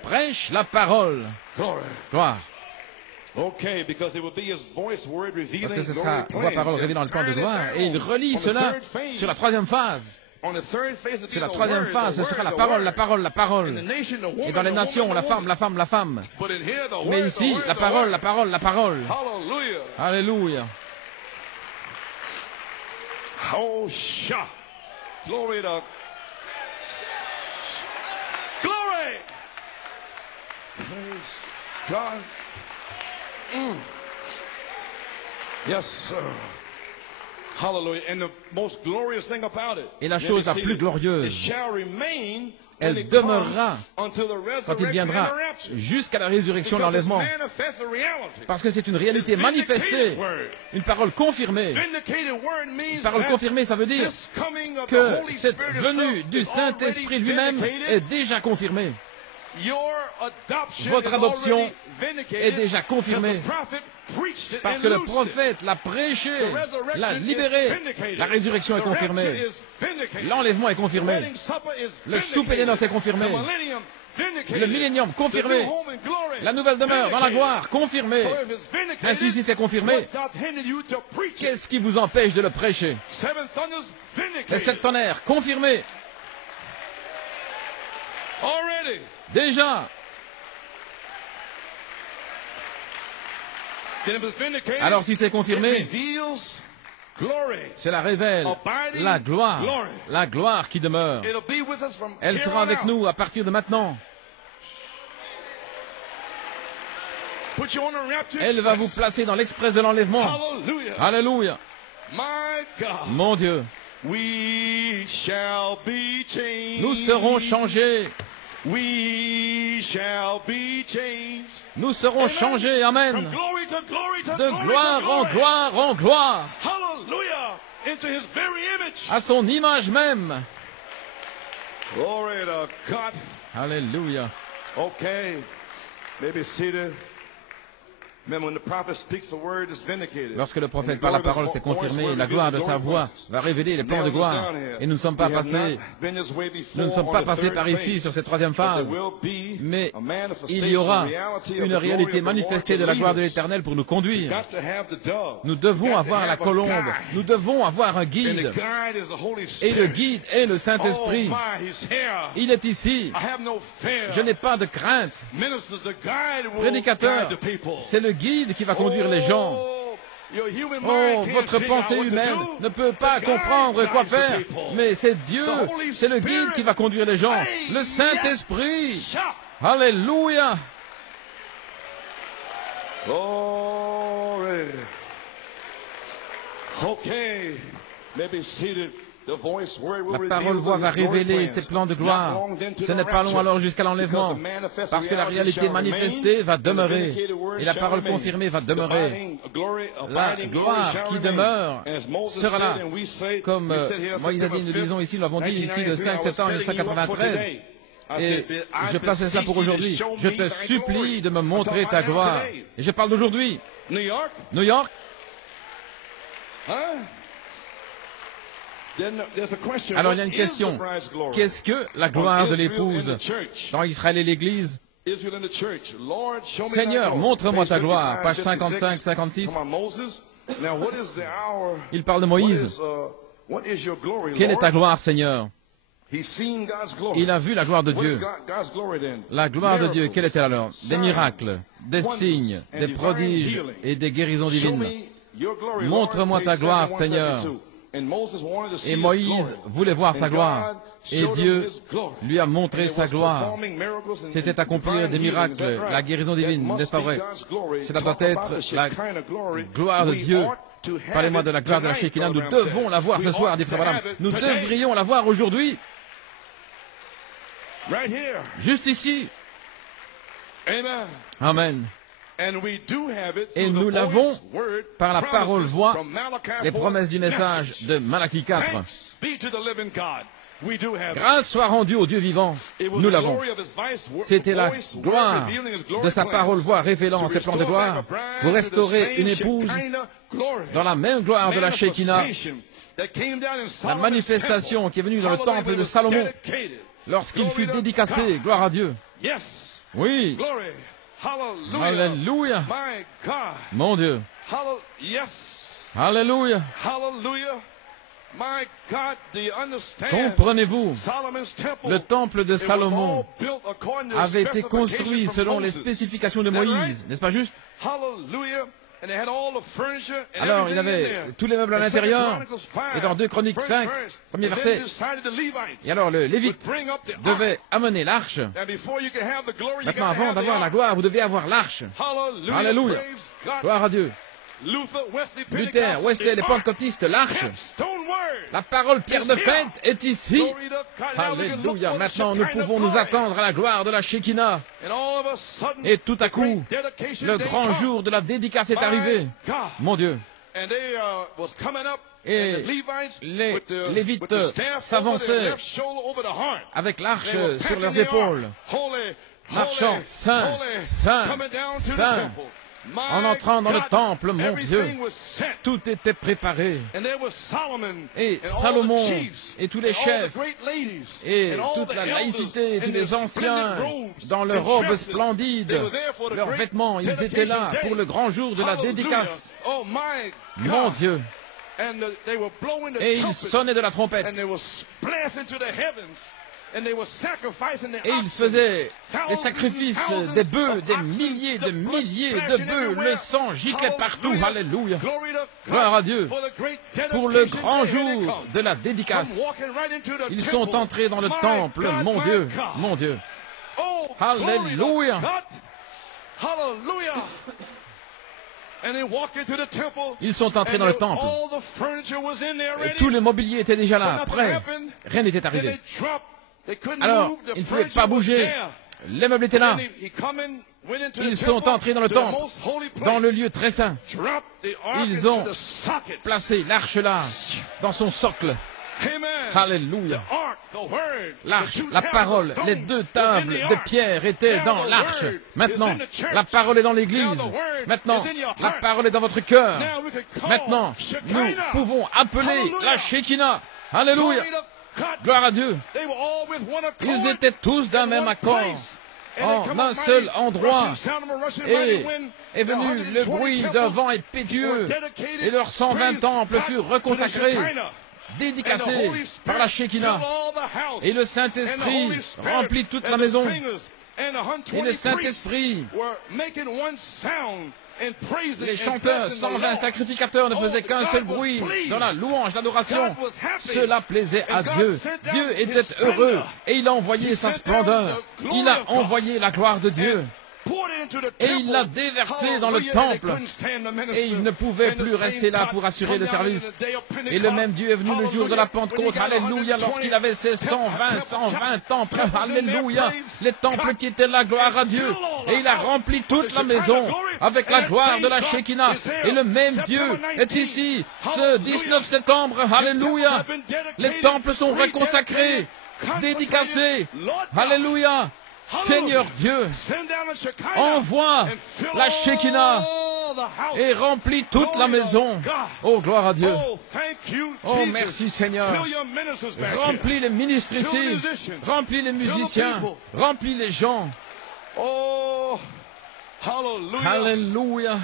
Prêche la parole. Gloire. Parce que ce sera voix, parole révélant le plan de gloire. Et il relie cela sur la troisième phase. Sur la troisième phase, ce sera la parole, la parole, la parole. Et dans les nations, la femme, la femme, la femme. Mais ici, la parole, la parole, la parole. Alléluia. Oh, sha. Glory to glory. Praise God. Yes, sir. Hallelujah. And the most glorious thing about it. Et la chose la plus glorieuse, elle demeurera quand il viendra jusqu'à la résurrection de l'enlèvement. Parce que c'est une réalité manifestée, une parole confirmée. Une parole confirmée, ça veut dire que cette venue du Saint-Esprit lui-même est déjà confirmée. Votre adoption est déjà confirmée. Parce que le prophète l'a prêché, l'a libéré. La résurrection est confirmée. L'enlèvement est confirmé. Le souper des noces est confirmé. Le millénium confirmé. La nouvelle demeure dans la gloire confirmée. Ainsi, si c'est confirmé, qu'est-ce qui vous empêche de le prêcher? Les 7 tonnerres confirmés. Déjà. Alors si c'est confirmé, cela révèle la gloire qui demeure. Elle sera avec nous à partir de maintenant. Elle va vous placer dans l'express de l'enlèvement. Alléluia. Mon Dieu. Nous serons changés. We shall be changed. Nous serons changés, amen, From glory to glory to de glory gloire to en glory. gloire en gloire, Hallelujah. Into his very image. à son image même. Glory to God. Alléluia. Okay. Maybe seated. Remember, when the prophet speaks, the word is vindicated. Lorsque le And prophète the par la glory of parole his s'est voice confirmée, will la reveal gloire the de sa glory voix plans. va révéler les plans de Nail this gloire. down here. Et nous ne sommes pas We have passés, not been this way before nous ne sommes on pas the passés third par ici phase. sur cette troisième But phase, there will be mais a il manifestation, y aura reality of une the glory réalité of the Lord manifestée de to la gloire de lead us. l'Éternel pour nous conduire. Got to have the dove. Nous devons Got to avoir la have a colombe, guide. nous devons avoir un And the guide. guide is the Holy Et le Spirit. guide est le Oh Saint-Esprit. my, he's here. Il est ici. I have no fear. Je n'ai pas de crainte. Ministers, the guide will Prédicateur, guide the people. c'est le guide qui va conduire les gens. Your human mind Oh, can't votre figure pensée out what to humaine do. ne peut pas The guide comprendre quoi guides the faire, people. mais c'est Dieu, The Holy c'est le guide Spirit. qui va conduire les gens, Hey, le Saint-Esprit. yes. Shout. Alléluia. Glory. Okay. Maybe seated. The voice word will La reveal parole-voix va his glory révéler plans. ses plans de Not gloire. long then to Ce the n'est pas long rapture. alors jusqu'à l'enlèvement, Because the manifest parce que la reality réalité shall manifestée remain, va and the demeurer, vindicated word et la shall parole remain. confirmée va The demeurer. abiding glory, La abiding glory gloire shall qui remain. demeure And as Moses sera là. said, and we say, Comme we said here, Moïse a dit, September nous disons 5th, ici, nous l'avons dit ici le 5 septembre 1993. Et je plaçais ça pour aujourd'hui. Je te supplie de me montrer ta gloire. Et je parle d'aujourd'hui. New York? New York, Huh? Then there's a question. alors il y a What une is question. the bride's glory? Qu'est-ce que la gloire de Israel l'épouse in the church. dans Israël et l'Église? Israel in the church. Lord, show me thy Seigneur, glory. montre-moi ta Page gloire. 55, Page 55, 56. 56. Come on, Moses. Now, what is the hour? Il parle de Moïse. What is your glory, Quelle est ta Lord? gloire, Seigneur? He's seen God's glory. Il a vu la gloire de What is Dieu. God's glory then? La gloire de Dieu, Miracles, quelle est-elle alors? Des signs, miracles, des wonders, signes, and des divine prodiges healing. et des guérisons Show divines. me your glory, Montre-moi Lord. ta Page gloire, 71, Seigneur. 72. And Moses wanted to see Et his Moïse glory. voulait voir sa And gloire. God Et showed him Dieu his glory. lui a montré And it sa was gloire. performing miracles and C'était accomplir des divine healing. Is that miracles, right? la guérison That divine, must n'est-ce pas be vrai? God's glory. Cela Talk doit être about the la Shekinah glory. gloire de We Dieu. ought to have Parlez-moi de la it gloire de la tonight, Shekinah. Nous program devons said. la voir We ce soir, ought dit to Frère Branham. have it Nous today. devrions la voir aujourd'hui, Right here. juste ici. Amen. Amen. And we do have it Et through nous the l'avons voice, word, par la promises parole voix, from Malachi les 4 promesses du message message. de Malachie 4. Thanks be to the living God. We do have it. Grâce soit rendue au Dieu vivant. It was Nous the l'avons. glory of his C'était la voice, word, gloire revealing his glory de sa plans. parole voix révélant To ses plans de restore back gloire a bride pour to the restaurer same une épouse Shekinah glory. dans la même gloire de la Shekinah, Manifestation that came down in la Solomon's manifestation temple. qui est venue dans le Hallelujah, temple when de it was Salomon dedicated. lorsqu'il fut Glory to dédicacé. God. Gloire à Dieu. Yes. Oui. Glory. Hallelujah. Alléluia. My God. Mon Dieu. Yes. Alléluia. Hallelujah. My God, do you understand? Comprenez-vous, Solomon's temple, le temple de it was Salomon all built according to the avait été construit specifications from selon les Moses. spécifications de Is that Moïse. right? N'est-ce pas juste? Hallelujah. And they had all the furniture and Alors, il everything in avait there. tous les meubles à And l'intérieur. Chronicles 5, Et dans 2 Chroniques first 5, verse, premier and then verset. decided the Levites Et alors, le Lévite would bring up the ark. devait amener l'arche. And before you can have the glory, you Maintenant, gotta avant have the d'avoir la ark. gloire, vous devez avoir l'arche. Hallelujah. Alléluia. Praise God. Gloire à Dieu. Luther, Wesley, Luther, Pentecost, Wesley, the les ark, pentecôtistes, l'arche. capstone word. La parole pierre de fête est ici. Glory to God. Now we can look Alléluia. for the Maintenant, nous Shekinah pouvons nous glory. attendre à la gloire de la Shekinah. And all of a sudden, Et tout à the coup, great dedication le day grand come. jour de la dédicace est My arrivé. God. Mon Dieu. And they was coming up, Et and the Levites les with the, Lévites with the staff over s'avançaient their left shoulder over the heart. avec l'arche They were sur packing leurs the ark. épaules, Holy, marchant holy, saint, holy, saint, coming down to the saint. temple. My En entrant dans le God, temple, mon Dieu, everything was set. tout était préparé. And there was Solomon Et and Salomon all the chiefs, et tous les and all chefs the great ladies, et and all toute the la elders laïcité, tous in les their anciens, splendid robes dans leurs and robes dresses. splendides, They were there for the leurs great vêtements, ils étaient là dedication pour le grand jour de la Hallelujah. dédicace. Oh my Mon God. Dieu. And they were blowing the Et ils trumpets, sonnaient de la trompette. and they were blasting to the heavens, and they were sacrificing the Et ils oxen, faisaient thousands les and sacrifices thousands des bœufs, of des oxen, milliers the de blood milliers de splashing bœufs. everywhere. Le sang giclait partout. Hallelujah. Alléluia. Glory to God Gloire à Dieu. for the great Pour le dedication grand day. Here they jour come. de la Come dédicace. walking right into the Ils temple. sont entrés dans le My temple. God, Mon my Dieu, God. mon Dieu. Oh, Hallelujah. glory to God. Hallelujah. And they walked into the temple. Ils sont entrés and dans le they- temple. all the furniture was in there Et ready. tout le mobilier était déjà là, But nothing prêt. happened. Rien n'était Then they arrivé. dropped Alors, ils ne pouvaient pas bouger. Les meubles étaient là. Ils sont entrés dans le temple, dans le lieu très saint. Ils ont placé l'arche là, dans son socle. Alléluia. L'arche, la parole, les deux tables de pierre étaient dans l'arche. Maintenant, la parole est dans l'église. Maintenant, la parole est dans votre cœur. Maintenant, nous pouvons appeler la Shekinah. Alléluia. Gloire à Dieu. Ils étaient tous d'un même accord, en un seul endroit. Et est venu le bruit d'un vent impétueux, et leurs 120 temples furent reconsacrés, dédicacés par la Shekinah. Et le Saint-Esprit remplit toute la maison. Et le Saint-Esprit, les chanteurs, 120 sacrificateurs ne faisaient qu'un seul bruit dans la louange, l'adoration. Cela plaisait à Dieu. Dieu était heureux et il a envoyé sa splendeur. Il a envoyé la gloire de Dieu. Et il l'a déversé dans le temple. Et il ne pouvait plus rester là pour assurer le service. Et le même Dieu est venu le jour de la Pentecôte. Alléluia. Lorsqu'il avait ses 120 temples. Alléluia. Les temples qui étaient là, gloire à Dieu. Et il a rempli toute la maison avec la gloire de la Shekinah. Et le même Dieu est ici. Ce 19 septembre. Alléluia. Les temples sont reconsacrés, dédicacés. Alléluia. Seigneur Dieu, envoie la Shekinah et remplis toute la maison. Oh, gloire à Dieu. Oh, merci Seigneur. Remplis les ministres ici. Remplis les musiciens. Remplis les gens. Oh, Alléluia.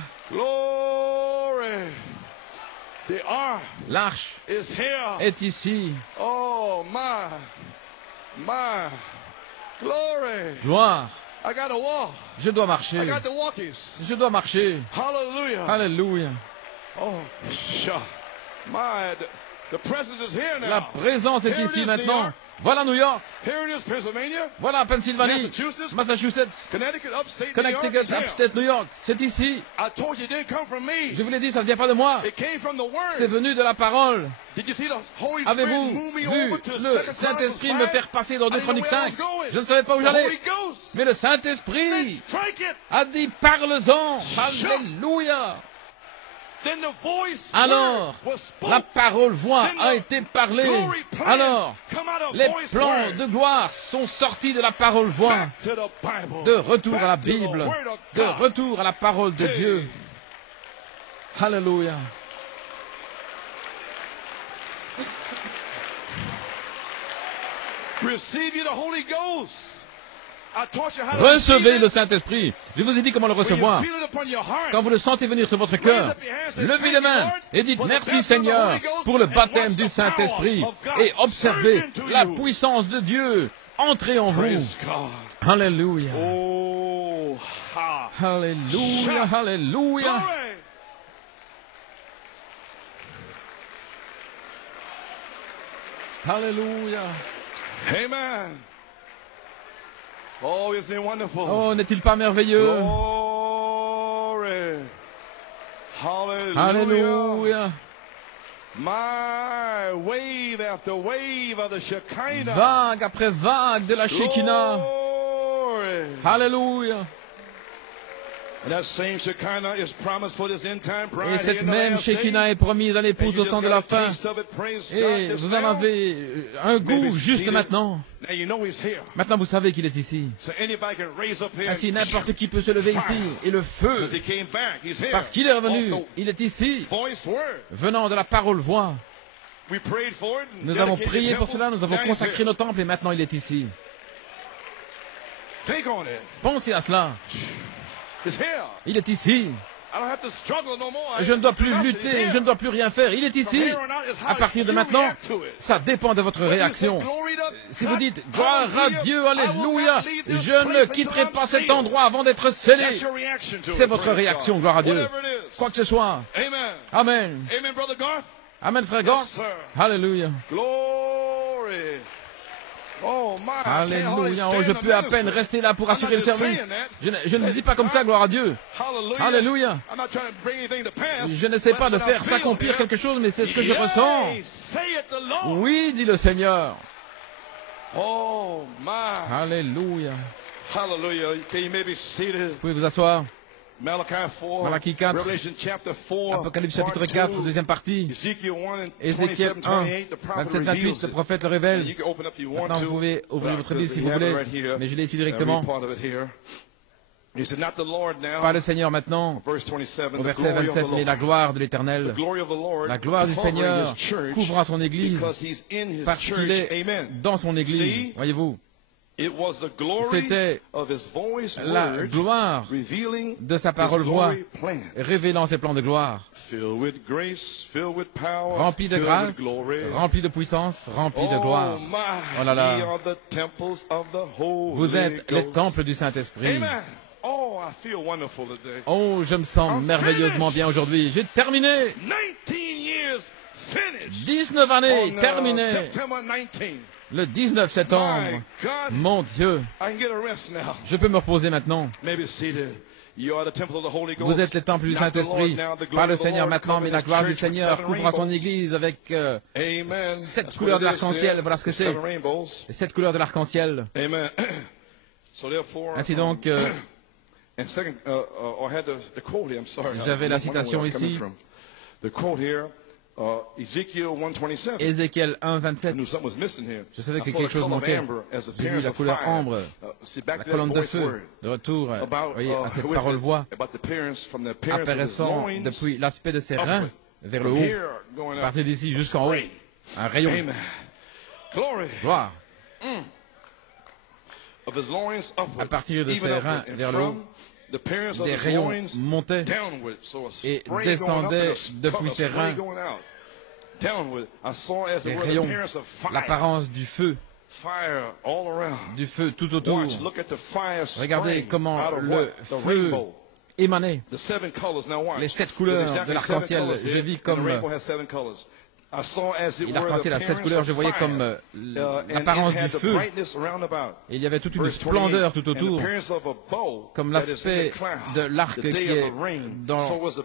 The ark L'arche is here. est ici. Oh, my. Glory. Gloire. I got to walk. Je dois marcher. I got the walkies. Je dois marcher. Hallelujah. Alléluia. Oh, the presence is here now. La présence est Here it ici is, maintenant. New York. Voilà New York. Here it is, Pennsylvania. Voilà Pennsylvanie, Massachusetts, Massachusetts, Connecticut, upstate New York. Connecticut, is here. upstate New York. C'est ici. I told you it didn't come from me. Je vous l'ai dit, ça ne vient pas de moi. It came from the word. C'est venu de la parole. Did you see the Holy Spirit Avez-vous move me vu over to le Saint-Esprit me faire passer dans 2 I didn't know Chroniques where I 5? was going. Je ne savais pas où The j'allais. Holy Ghost Mais le said, Saint-Esprit strike it. a dit, parle-en. Alléluia. Then the voice Alors, word was spoke. la parole voix a été parlée. Glory plans Alors, come out of les voice plans word. de gloire sont sortis de la parole voix. Back to the Bible. De retour à la Back to the Bible. word of De God. retour à la parole de Hey. Dieu. Alléluia. Receive you the Holy Ghost. I taught you how to Recevez receive le it. Saint-Esprit. Je vous ai dit comment le When you recevoir. feel it upon your heart. Quand vous le sentez venir sur votre cœur, levez les mains et dites merci Seigneur pour le baptême du Saint-Esprit et observez la puissance de Dieu entrer en vous. Praise God. Alléluia. Oh, ha. Alléluia. Alléluia. Glory. Alléluia. Amen. Oh, isn't it wonderful? Oh, n'est-il pas merveilleux? Glory. Hallelujah. Alléluia. My wave after wave of the Shekinah. Vague après vague de la Shekinah. Glory. Alléluia. And that same Shekinah is promised for this end time bride. Et cette in the même last day. Shekinah est promise à And l'épouse you au just temps de got la a fin. taste of it. Praise Et God this vous en now. avez un goût Maybe juste seated. maintenant. Now you know he's here. Maintenant, vous savez qu'il est ici. So anybody can raise up here. Ainsi, n'importe qui peut se lever ici. Et le feu, Because he came back. He's here. parce qu'il est revenu, Off the il est ici, voice word. venant de la parole voix. We prayed for it. and Nous avons dedicated prié pour temples. cela, nous avons Now he's consacré here. nos temples et maintenant il est ici. Think on it. Pensez à cela. He's here. Il est ici. I don't have to struggle no more. I Je ne dois plus nothing. He's lutter, here. je ne dois plus rien faire. Il est ici. À partir de maintenant, ça dépend de votre réaction. Si vous dites « Gloire à Dieu, Alléluia », je ne quitterai pas cet endroit avant d'être scellé. C'est votre réaction, gloire à Dieu. Quoi que ce soit. Amen. Amen. Amen, Brother Garth. Amen, frère Yes, Gord. sir. Alléluia. Glory. Oh, my. I can't hardly Alléluia. Oh, stand je the peux à peine ministry. rester là pour I'm assurer not le just service. saying that. Je ne dis pas comme ça, gloire à Dieu. Hallelujah. Alléluia. I'm not trying to bring anything to pass. Je n'essaie pas de That's what I faire feel s'accomplir here. quelque chose, mais c'est ce que je Yea, ressens. saith the Lord. Oui, dit le Seigneur. Oh my. Alléluia. Hallelujah. Okay, you may be seated. Vous pouvez vous asseoir. Malachi 4, Revelation chapter 4, Apocalypse chapitre 4, deuxième partie. Ézéchiel 1, 27, 28, le prophète le révèle. Maintenant, vous pouvez ouvrir votre Bible si vous voulez, mais je l'ai ici directement. Pas le Seigneur maintenant, au verset 27, mais la gloire de l'Éternel. La gloire du Seigneur couvrira son Église parce qu'il est dans son Église. Voyez-vous, c'était la gloire de sa parole-voix, révélant ses plans de gloire, rempli de grâce, rempli de puissance, rempli de gloire. Oh là là, vous êtes les temples du Saint-Esprit. Oh, je me sens merveilleusement bien aujourd'hui. J'ai terminé. 19 années terminées. Le 19 septembre. Mon Dieu. Je peux me reposer maintenant. Vous êtes les temples du Saint-Esprit. Pas le Seigneur maintenant, mais la gloire du Seigneur couvrira son Église avec 7 couleurs de l'arc-en-ciel. Voilà ce que c'est. 7 couleurs de l'arc-en-ciel. Ainsi donc, j'avais la citation ici. Ézéchiel 1, 27. Je savais que quelque chose manquait. J'ai vu la couleur ambre, la colonne de feu, de retour, voyez, à cette parole-voix, apparaissant depuis l'aspect de ses reins vers le haut, à partir d'ici jusqu'en haut, un rayon. Gloire. À partir de ses reins vers le haut, des rayons montaient et descendaient depuis ses reins. Des rayons, l'apparence du feu tout autour. Regardez comment le feu émanait. Les 7 couleurs de l'arc-en-ciel, je vis comme... Et l'arc-en-ciel a 7 couleurs, je voyais comme l'apparence du feu. Et il y avait toute une splendeur tout autour, comme l'aspect de l'arc qui est dans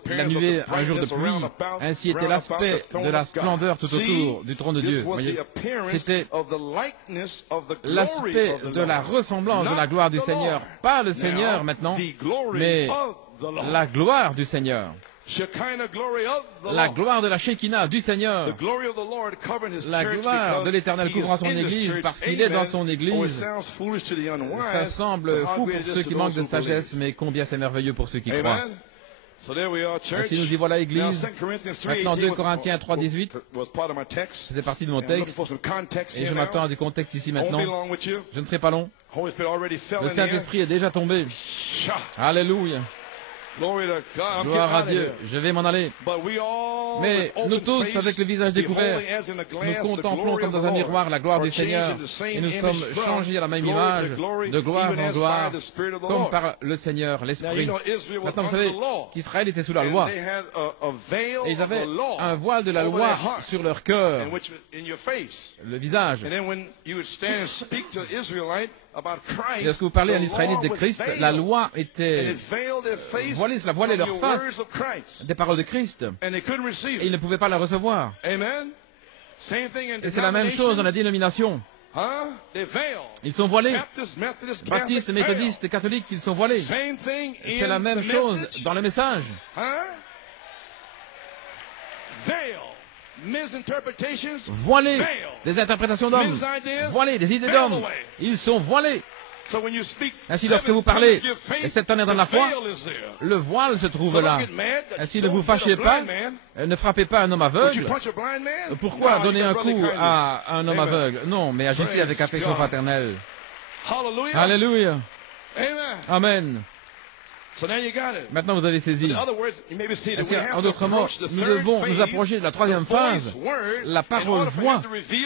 la nuée un jour de pluie. Ainsi était l'aspect de la splendeur tout autour du trône de Dieu. C'était l'aspect de la ressemblance de la gloire du Seigneur. Pas le Seigneur maintenant, mais la gloire du Seigneur. La gloire de la Shekinah du Seigneur. La gloire de l'Éternel couvrant son Église parce qu'il est dans son Église. Ça semble fou pour ceux qui manquent de sagesse, mais combien c'est merveilleux pour ceux qui croient. Ainsi nous y voilà, Église. Maintenant, 2 Corinthiens 3, 18. C'est partie de mon texte. Et je m'attends à du contexte ici maintenant. Je ne serai pas long. Le Saint-Esprit est déjà tombé. Alléluia. Gloire à Dieu, je vais m'en aller. Mais nous tous, avec le visage découvert, nous contemplons comme dans un miroir la gloire du Seigneur et nous sommes changés à la même image, de gloire en gloire, comme par le Seigneur, l'Esprit. Maintenant, vous savez qu'Israël était sous la loi et ils avaient un voile de la loi sur leur cœur, le visage. Et lorsque vous parlez à l'Israélite de Christ, la loi était voilée, cela voilait leur face des paroles de Christ. Et ils ne pouvaient pas la recevoir. Et c'est la même chose dans la dénomination. Ils sont voilés. Baptistes, méthodistes, catholiques, ils sont voilés. C'est la même chose dans le message. Voilés, des interprétations d'hommes, voilés, des idées d'hommes, ils sont voilés. Ainsi, lorsque vous parlez, et 7 tonnerres dans la foi, le voile se trouve là. Ainsi, ne vous fâchez pas, ne frappez pas un homme aveugle. Pourquoi donner un coup à un homme aveugle? Non, mais agissez avec affection fraternelle. Alléluia. Amen. Maintenant, vous avez saisi. En d'autres mots, nous devons nous approcher de la troisième phase, la parole voix,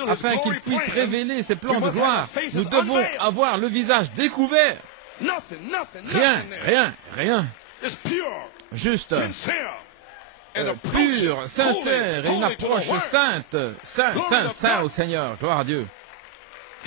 afin qu'il puisse révéler ses plans de gloire. Nous devons avoir le visage découvert. Rien. Juste pur, sincère et une approche sainte. Saint au Seigneur. Gloire à Dieu.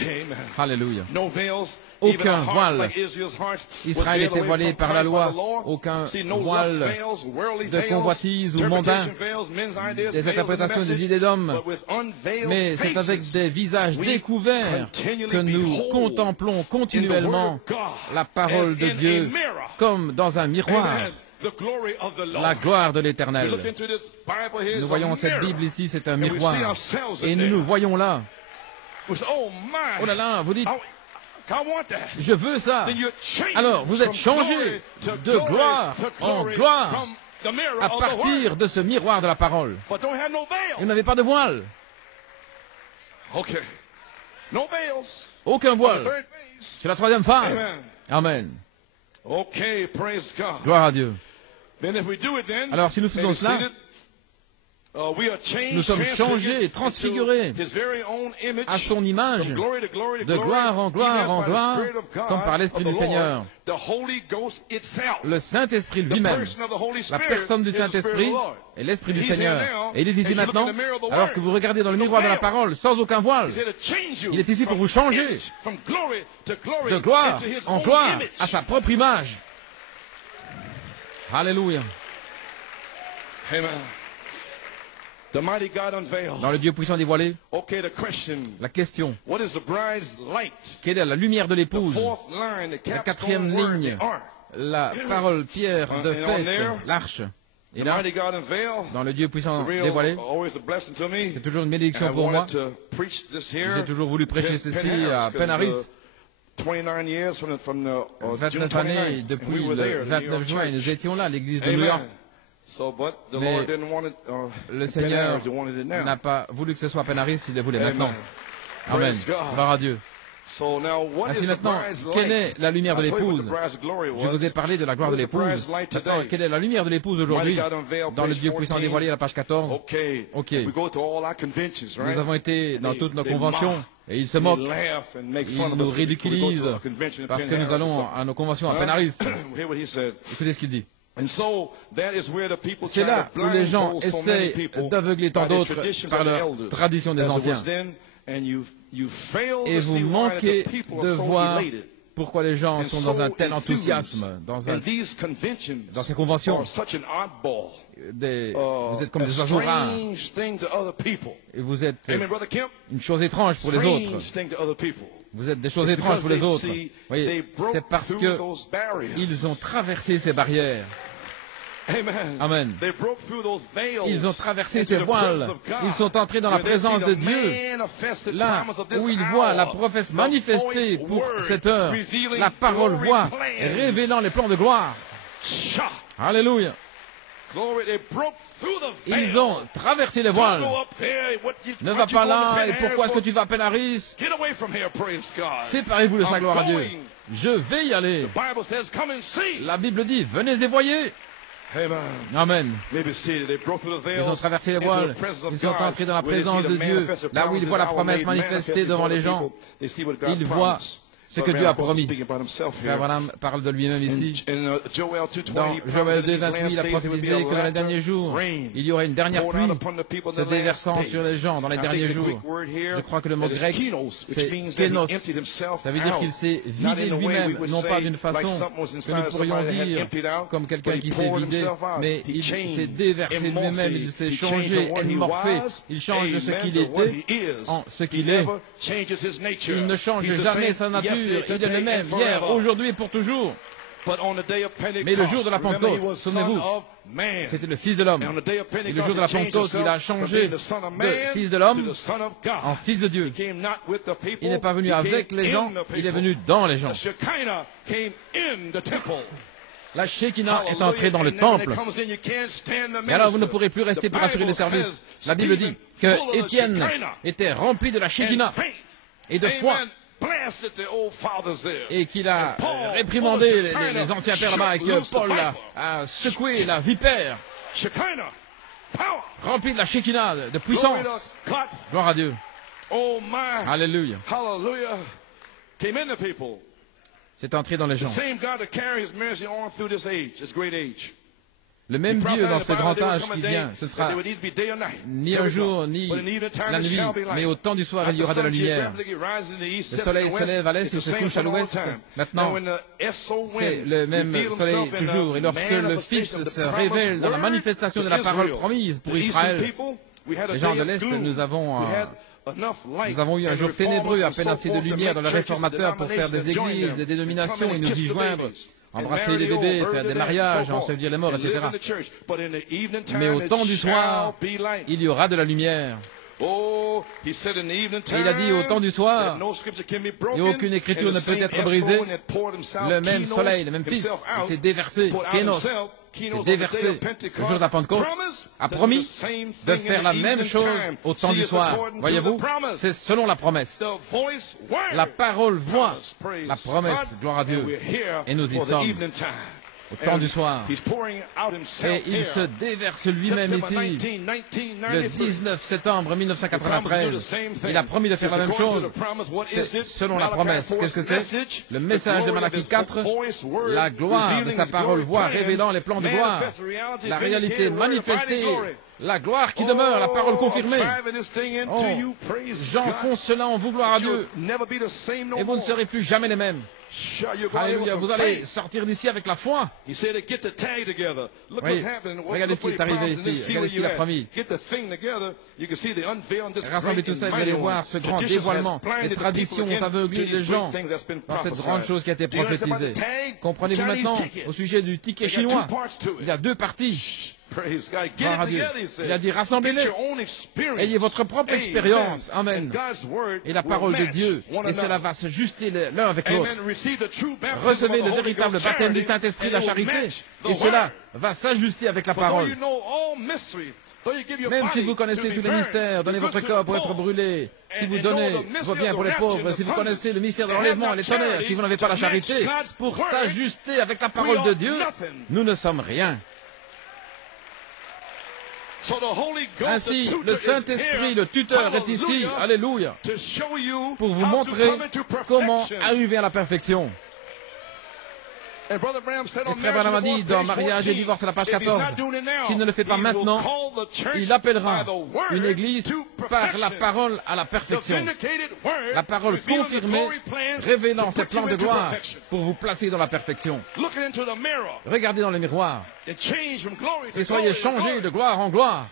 Amen. Alléluia. No veils, Aucun even our hearts, voile. like Israel's hearts, was Israël veiled était away voilé from par la Christ by loi. the Lord. Aucun See, no lust voile veils, worldly de veils, convoitise ou mondain, interpretation veils, men's ideas, des veils in the interprétations des message, idées d'hommes. but with unveiled Mais c'est avec faces, des visages we découverts continually que nous behold contemplons in the continuellement Word of God la parole as de in a Dieu mirror. comme dans un miroir, Amen. The glory of the Lord. la gloire de We l'Éternel. look into this Bible here, Nous it's a voyons cette mirror. Bible ici, c'est un And we see miroir. ourselves Et in nous there. nous voyons là. We say, oh my, Oh là là, vous dites, I want that. je veux ça. Then you're changed Alors, vous êtes from changé glory to de glory gloire to en glory gloire from the mirror à of the partir Word. de ce miroir de la parole. But don't have no Et vous veil. n'avez pas de voile. Okay. No veils. Aucun On the voile. third phase. C'est la troisième phase. Amen. Amen. Okay, praise God. Gloire à Dieu. Then if we do it then, Alors, si nous faisons maybe cela, seated, we are changed, nous sommes changés, transfigured transfigurés into his very own image, à son image, from glory to glory to de glory, gloire en gloire even as en by the gloire, Spirit of God, comme par l'Esprit of the du Seigneur. Lord, the Holy Ghost itself, Le Saint-Esprit the lui-même, person of the Holy la Spirit, personne du is the Spirit of Saint-Esprit the Lord. est l'Esprit du He's here Seigneur. now, Et il est ici as you look maintenant, in the mirror of the alors Word, que vous regardez dans le no miroir de la veils. parole, sans aucun voile. He's here to change you Il est ici pour from vous changer image, from glory to glory, de gloire into his en own gloire image. à sa propre image. Alléluia. Amen. The mighty God unveiled. Dans le Dieu puissant dévoilé, Okay, the question. la question, What is the bride's light? quelle est la lumière de The l'épouse? fourth line, the La capstone quatrième word, ligne, the ark. la parole pierre de And on fête, there, l'arche. Et The là, mighty God unveiled. dans le Dieu It's puissant a real, dévoilé, always a blessing to me. c'est toujours une And I bénédiction pour moi. wanted to preach this here. J'ai toujours voulu prêcher ceci à Penn Harris, Penn-Harris. 29 years from June 29 29, années depuis and we were le there, the New 29 York juin, et nous church. étions là à l'église de New York. Amen. So, but the Mais Lord didn't want it. Le Penn Seigneur Harris, he wanted it now. n'a pas voulu que ce soit Penn-Harris, il le voulait Amen. maintenant. Amen. Praise God. Gloire à Dieu. So now, what Ainsi is the maintenant, bride's quelle light? est la lumière de I told you what l'épouse? the bride's glory Je vous ai was. parlé de la gloire de What is the bride's l'épouse. light Maintenant, today? quelle est la lumière de l'épouse aujourd'hui? Mighty God unveiled, Dans le page Dieu puissant 14. dévoilé, à la page 14. Okay. Ok. We go to all our conventions, right? Nous avons été dans They- toutes nos they conventions mock. et ils se They moquent. laugh and make Ils fun of nous us when we go ridiculisent to a convention at parce Penn que nous Harris or allons something. à nos conventions à Huh? Penn-Harris. Hear what he said. Écoutez ce qu'il dit. And so that is where the people C'est try là to où les gens blindfold so many essaient people d'aveugler tant by the d'autres traditions par of the leur elders, tradition des as it was anciens. then, and you fail Et to vous see why manquez the people de are so voir elated pourquoi les gens and sont dans so un tel enthused. enthousiasme, dans And these conventions dans ces conventions. are such an oddball, Vous êtes comme a des oiseaux rares strange thing to other people. et vous êtes Amen, Brother Kemp. une chose étrange pour les autres. Strange thing to other people. Vous êtes des choses It's étranges because pour les they autres. see Vous voyez, they broke c'est parce through que those barriers. ils ont traversé ces barrières. Amen. Amen. They broke through those veils Ils ont traversé into ces the voiles. presence of God, Ils sont entrés dans la where they see présence the de Dieu. manifested Là promise of this où ils voient la hour, promesse the manifestée voice pour word cette heure, revealing la parole glory voix plans. révélant les plans de gloire. Shah. Alléluia. Glory, they broke through the veil. Ils ont traversé les Don't voiles. go up there. Ne what va you pas going to là, Penn et pourquoi est-ce que Harris tu vas à Penn-Harris? for? Get away from here, praise God. Séparez-vous de sa I'm gloire à Dieu. going. Je vais y aller. The Bible says, come and see. La Bible dit, venez et voyez. Amen. Amen. Maybe see, they broke through the veils Ils ont traversé les into the voiles. presence of Ils sont God, entrés dans la where they see présence the de Dieu. manifested Là où ils voient la promises promesse made manifestée manifest devant before les the gens. people. They see what God Ils voient promised. ce So que man, Dieu a Paul's promis. speaking about himself Frère here. Branham parle de lui-même ici. In Joel 2:20, Dans he promised Joël that in these 2:28, last il a days there would be prophétisé a que dans les latter derniers jours, rain il y aurait une dernière poured out pluie upon the people in se the last déversant days. sur les gens dans les I think derniers the jours. Greek word here Je crois que le mot is grec, kenos, which c'est means that he kénos. emptied himself Ça veut dire out. qu'il s'est Not vidé in a way we lui-même, would non pas say d'une like façon something was que inside nous of pourrions somebody that had dire emptied out, comme quelqu'un but he qui s'est poured vidé, himself out. mais He il s'est changed déversé and lui-même, morphed. il s'est He changed changé, from what he morphé, was, il change de ce amen, qu'il to what était he is. en ce He qu'il est. never changes his nature. Il ne change He's the jamais same sa nature, yesterday, il est today, le même and hier, forever. aujourd'hui et pour toujours. But on the day of Pentecost, Mais le jour de la remember, Pentecôte, he was souvenez-vous, son of man. C'était le Fils de l'homme. And on the day of Et le Pentecost, jour de la he changed Pentecôte, il a himself from changé being the son of de man Fils de to l'homme the son of God. en Fils de Dieu. He came not with the people, Il n'est pas venu he avec came les gens, in the il est people. venu dans les gens. The Shekinah came in the temple. La Shekinah est Hallelujah. entrée dans le And then when temple. it comes in, you can't stand the Et alors vous ne minister. pourrez plus rester The pour assurer le Bible service. says, La Bible Stephen, dit que full of the Étienne Shekinah était rempli de la and Shekinah faith. et de foi, Amen. Blasted the old fathers there. et qu'il a And Paul, réprimandé full of Shekinah, les anciens pères là-bas, et shook que loose the Paul viper. a secoué la vipère, Shekinah, power, remplie de la Shekinah, de glory puissance. to God. Gloire à Dieu. Oh my, Alléluia. hallelujah, came in the people. C'est entré dans les The gens. same God that carries His mercy on through this age, this great age. Le même Dieu dans ce grand âge qui vient, ce sera ni un jour ni la nuit, mais au temps du soir, il y aura de la lumière. Le soleil se lève à l'est et se couche à l'ouest. Maintenant, c'est le même soleil toujours. Et lorsque le Fils se révèle dans la manifestation de la parole promise pour Israël, les gens de l'Est, nous avons eu un jour ténébreux, à peine assez de lumière dans le réformateur pour faire des églises, des dénominations et nous y joindre. Embrasser les bébés, faire des mariages, ensevelir les morts, etc. Mais au temps du soir, il y aura de la lumière. Et il a dit au temps du soir, et aucune écriture ne peut être brisée, le même soleil, le même Fils, s'est déversé, Kénos, s'est déversé le jour de la Pentecôte, a promis de faire la même chose au temps du soir. Voyez-vous, c'est selon la promesse. La parole voit la promesse, gloire à Dieu. Et nous y sommes au temps du soir. Et il se déverse lui-même ici. Le 19 septembre 1993, il a promis de faire la même chose. C'est selon la promesse. Qu'est-ce que c'est? Le message de Malachie 4, la gloire de sa parole voix révélant les plans de gloire, la réalité manifestée, la gloire qui demeure, la parole confirmée. Oh, j'enfonce cela en vous, gloire à Dieu. Et vous ne serez plus jamais les mêmes. Alléluia, vous allez sortir d'ici avec la foi. Oui, regardez ce qui est arrivé ici, regardez ce qu'il a promis. Rassemblez tout ça et vous allez voir ce grand dévoilement. Les traditions ont aveuglé les gens dans cette grande chose qui a été prophétisée. Comprenez-vous maintenant, au sujet du ticket chinois, il y a deux parties. Gloire à Dieu. Il a dit, rassemblez-les, ayez votre propre expérience, amen, et la parole de Dieu, et cela va se juster l'un avec l'autre. Recevez le véritable baptême du Saint-Esprit, la charité, et cela va s'ajuster avec la parole. Même si vous connaissez tous les mystères, donnez votre corps pour être brûlé. Si vous donnez vos biens pour les pauvres, si vous connaissez le mystère de l'enlèvement, les tonnerres, si vous n'avez pas la charité, pour s'ajuster avec la parole de Dieu, nous ne sommes rien. Ainsi, le Saint-Esprit, le tuteur, est ici, alléluia, pour vous montrer comment arriver à la perfection. Et Frère Branham a dit dans Mariage et divorce à la page 14, s'il ne le fait pas maintenant, il appellera une église par la parole à la perfection. La parole confirmée, révélant ses plans de gloire pour vous placer dans la perfection. Regardez dans le miroir et soyez changés de gloire en gloire.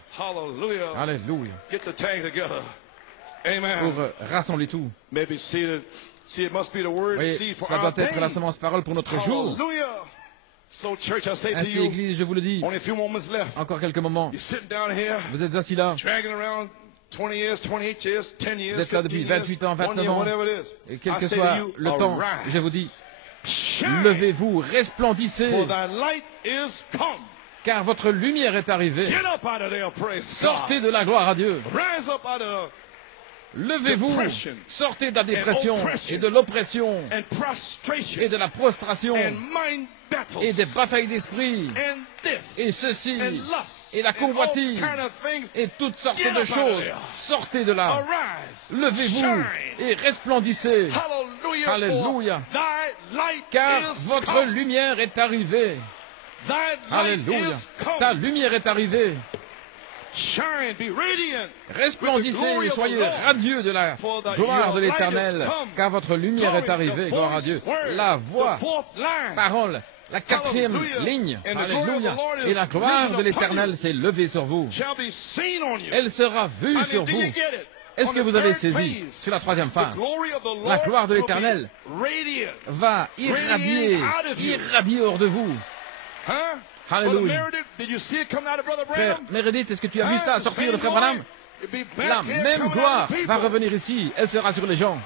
Alléluia. Pour rassembler tout. Oui, cela doit être la semence parole pour notre jour. Ainsi, Église, je vous le dis, encore quelques moments. Vous êtes assis là. Vous êtes là depuis 28 ans, 29 ans. Et quel que soit le temps, je vous dis, levez-vous, resplendissez, car votre lumière est arrivée. Sortez de la gloire à Dieu. Levez-vous, sortez de la dépression et de l'oppression et de la prostration et des batailles d'esprit et ceci et la convoitise et toutes sortes de choses. Sortez de là. Levez-vous et resplendissez. Alléluia. Car votre lumière est arrivée. Alléluia. Ta lumière est arrivée. Resplendissez et soyez radieux de la gloire de l'Éternel, car votre lumière est arrivée, gloire à Dieu. La voix, parole, la quatrième ligne, alléluia, et la gloire de l'Éternel s'est levée sur vous. Elle sera vue sur vous. Est-ce que vous avez saisi? C'est la troisième phase. La gloire de l'Éternel va irradier hors de vous. Alléluia. Frère Meredith, est-ce que tu as vu ça sortir de Frère Branham? La même gloire va revenir ici. Elle sera sur les gens.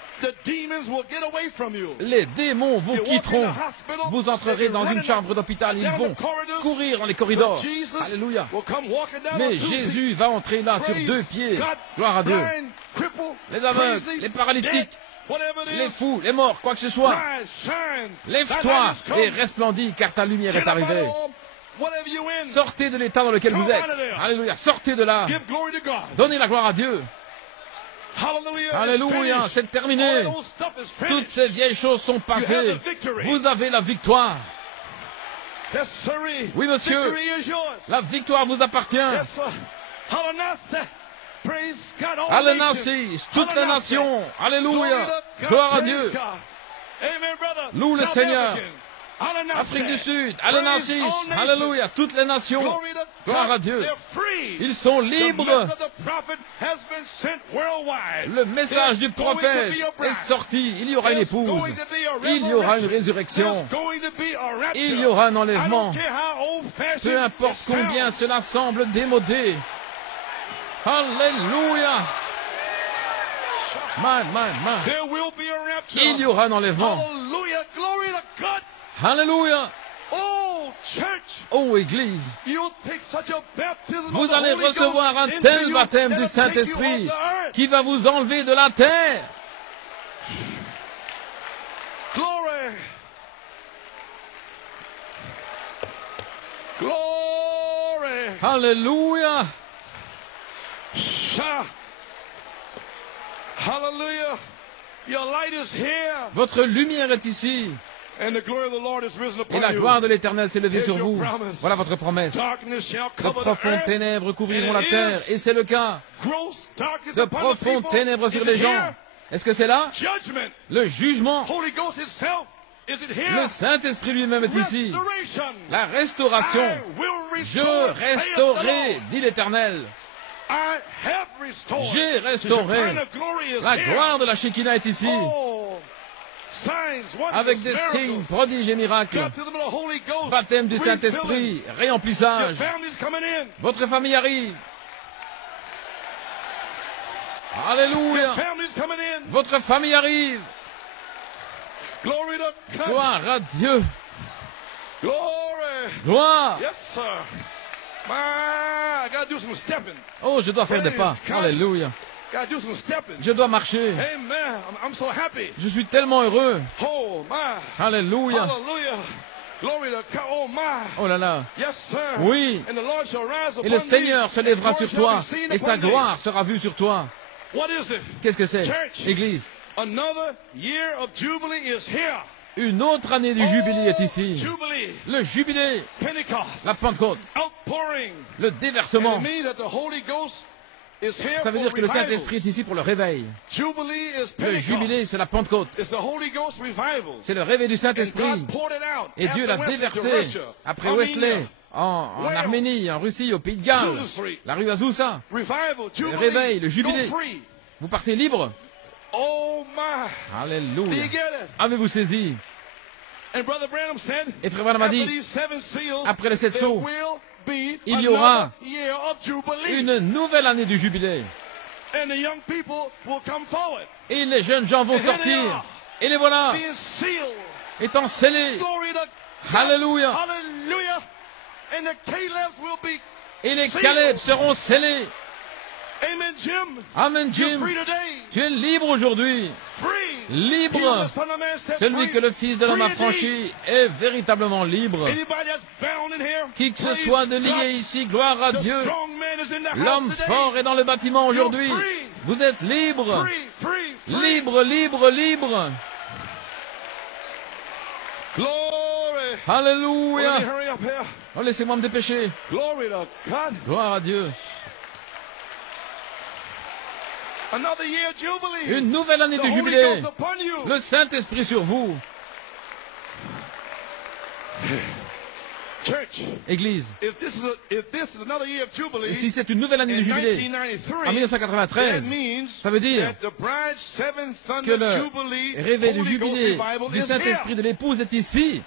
Les démons vous quitteront. Vous entrerez dans une chambre d'hôpital. Ils vont courir dans les corridors. Alléluia. Mais Jésus va entrer là sur deux pieds. Gloire à Dieu. Les aveugles, les paralytiques, les fous, les morts, quoi que ce soit. Lève-toi et resplendis, car ta lumière est arrivée. Sortez de l'état dans lequel vous êtes. Alléluia. Sortez de là. Donnez la gloire à Dieu. Alléluia. C'est terminé. Toutes ces vieilles choses sont passées. Vous avez la victoire. Yes, sirree. Oui, monsieur. Victory is yours. La victoire vous appartient. Yes, sir. Hallelujah. Praise God. All Alléluia, nations. toutes les nations. Alléluia. Gloire à Dieu. Amen, brother. Loue le South Seigneur. African. Hallelujah. Afrique du Sud, Alléluia, Praise all nations. Alléluia, toutes les nations. Glory to Gloire à God. Dieu. They're free. Ils sont The libres. message of the prophet has been sent worldwide. Le message du There's going prophète to be a bride. est sorti. Il y aura une There's épouse. going to be a Il y aura une resurrection. résurrection. There's going to be a rapture. Il y aura un I enlèvement. don't care how old-fashioned Peu importe it combien sounds. cela semble démodé. Alléluia. There will be a rapture. Il y aura un enlèvement. Hallelujah. Glory to God. Alléluia. Oh, church. Oh, Église, You'll take such a baptism of vous the allez Holy Ghost recevoir un into tel you baptême that'll du take you Saint-Esprit off the earth. qui va vous enlever de la terre. Glory. Glory. Alléluia. Sha. Hallelujah. Your light is here. Votre lumière est ici. And the glory of the Lord is risen Et upon la you. gloire de l'Éternel s'est levée Here's sur your vous. promise. Voilà votre promesse. Darkness shall De cover the profondes earth. ténèbres couvriront And la it terre. is Et c'est le cas. gross darkness De upon the profondes people. ténèbres sur Is les it gens. here? Est-ce que c'est là? Judgment. Le jugement. Holy Ghost itself. Is it here? Le Saint-Esprit lui-même est ici. Restoration. La restauration. I will Je restore, saith the restaurerai, Lord. dit l'Éternel. I have restored. J'ai The restauré. Shekinah glory is La here. gloire de la Shekinah est ici. Oh, signs, wonders, Avec des miracles. signes, prodiges et miracles. Baptism of the Holy Ghost. Baptême du Refilling. Saint-Esprit. Your Réemplissage. family's coming in. Votre famille arrive. Your Alléluia. family's coming in. Votre famille arrive. Glory to God. Gloire à Dieu. Glory. Gloire. Yes, sir. My, I gotta do some stepping. Oh, je dois faire des pas. Praise God. Alléluia. Gotta do some stepping. Je dois marcher. Amen. I'm so happy. Je suis tellement heureux. Oh, my. Alléluia. Hallelujah. Glory to God. Oh, my. Oh là là. Yes, sir. Oui. And the Lord shall rise Et upon le thee, Seigneur se and lèvera glory sur shall toi. be seen Et sa upon thee. gloire sera vue sur toi. What is it? Qu'est-ce que c'est? Church. Église. Another year of Jubilee is here. Une autre année du jubilé est ici. Jubilee. Le jubilé. Pentecost. La Pentecôte. Outpouring. Le And déversement. it means that the Holy Ghost is here Ça veut for dire que le revivals. Saint-Esprit est ici pour le réveil. Jubilee is Le jubilé, Pentecost. c'est la Pentecôte. It's the Holy Ghost revival. C'est le réveil du And Saint-Esprit. God poured it out Et Dieu l'a after Wesley to déversé Russia, après Armenia, Wesley, en Wales, Arménie, en Russie, au Pays de Galles, Azusa Street. la rue Azusa. Revival, Le Jubilee, réveil, le jubilé. go free. Vous partez libre. Oh my. Do Alléluia. you get it? Avez-vous saisi? And Brother Branham said, Et Frère Branham a after dit, these 7 seals, après les 7 there sceaux, will be il y another aura year of Jubilee. une nouvelle année du jubilé. And the young people will come forward, Et les jeunes gens vont sortir. Et les voilà, being sealed. étant scellés. Glory to God. Alléluia. Hallelujah. And the Calebs will be Et les sealed. Caleb seront scellés. Amen, Jim. Amen, You're Jim. free today. Tu es libre aujourd'hui. Free. Libre. He who the Son of Man set Celui free. que le Fils de l'homme a Free indeed. franchi est véritablement libre. Anybody that's bound in here, Qui que ce praise soit de God. lié ici, gloire à The Dieu. strong man is in the house L'homme today. fort est dans le bâtiment aujourd'hui. You're free. Vous êtes libre. Free, free, free. Libre, libre, libre. Glory. Let me Alléluia. hurry up here. Oh, laissez-moi me dépêcher. Glory to God. Gloire à Dieu. Another year of Jubilee. Une nouvelle année The du Holy jubilé. Ghost upon you. Le Saint-Esprit sur vous. Church, Église. if this is another year of Jubilee, Et si c'est une nouvelle année in du jubilé, 1993, en that 1993, means ça veut dire that the bride's seventh que thunder le Jubilee réveil du Holy Ghost jubilé revival du is Saint-Esprit here. de l'épouse est ici.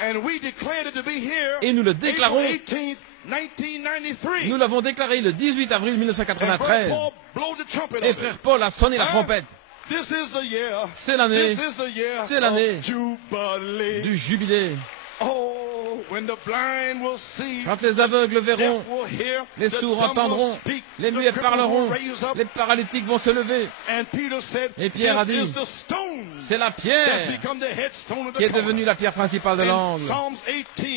And we declared it to be here. Et nous le déclarons. April 18th, 1993. Nous l'avons déclaré le 18 avril And Brother 1993. Paul blew the trumpet Et of frère it. Paul a sonné la trompette. This is the year. C'est l'année This is the year C'est l'année of Jubilee. du jubilé. Oh, Quand les aveugles verront, les sourds entendront, les muets parleront, les paralytiques vont se lever. Et Pierre a dit, c'est la pierre qui est devenue la pierre principale de l'angle.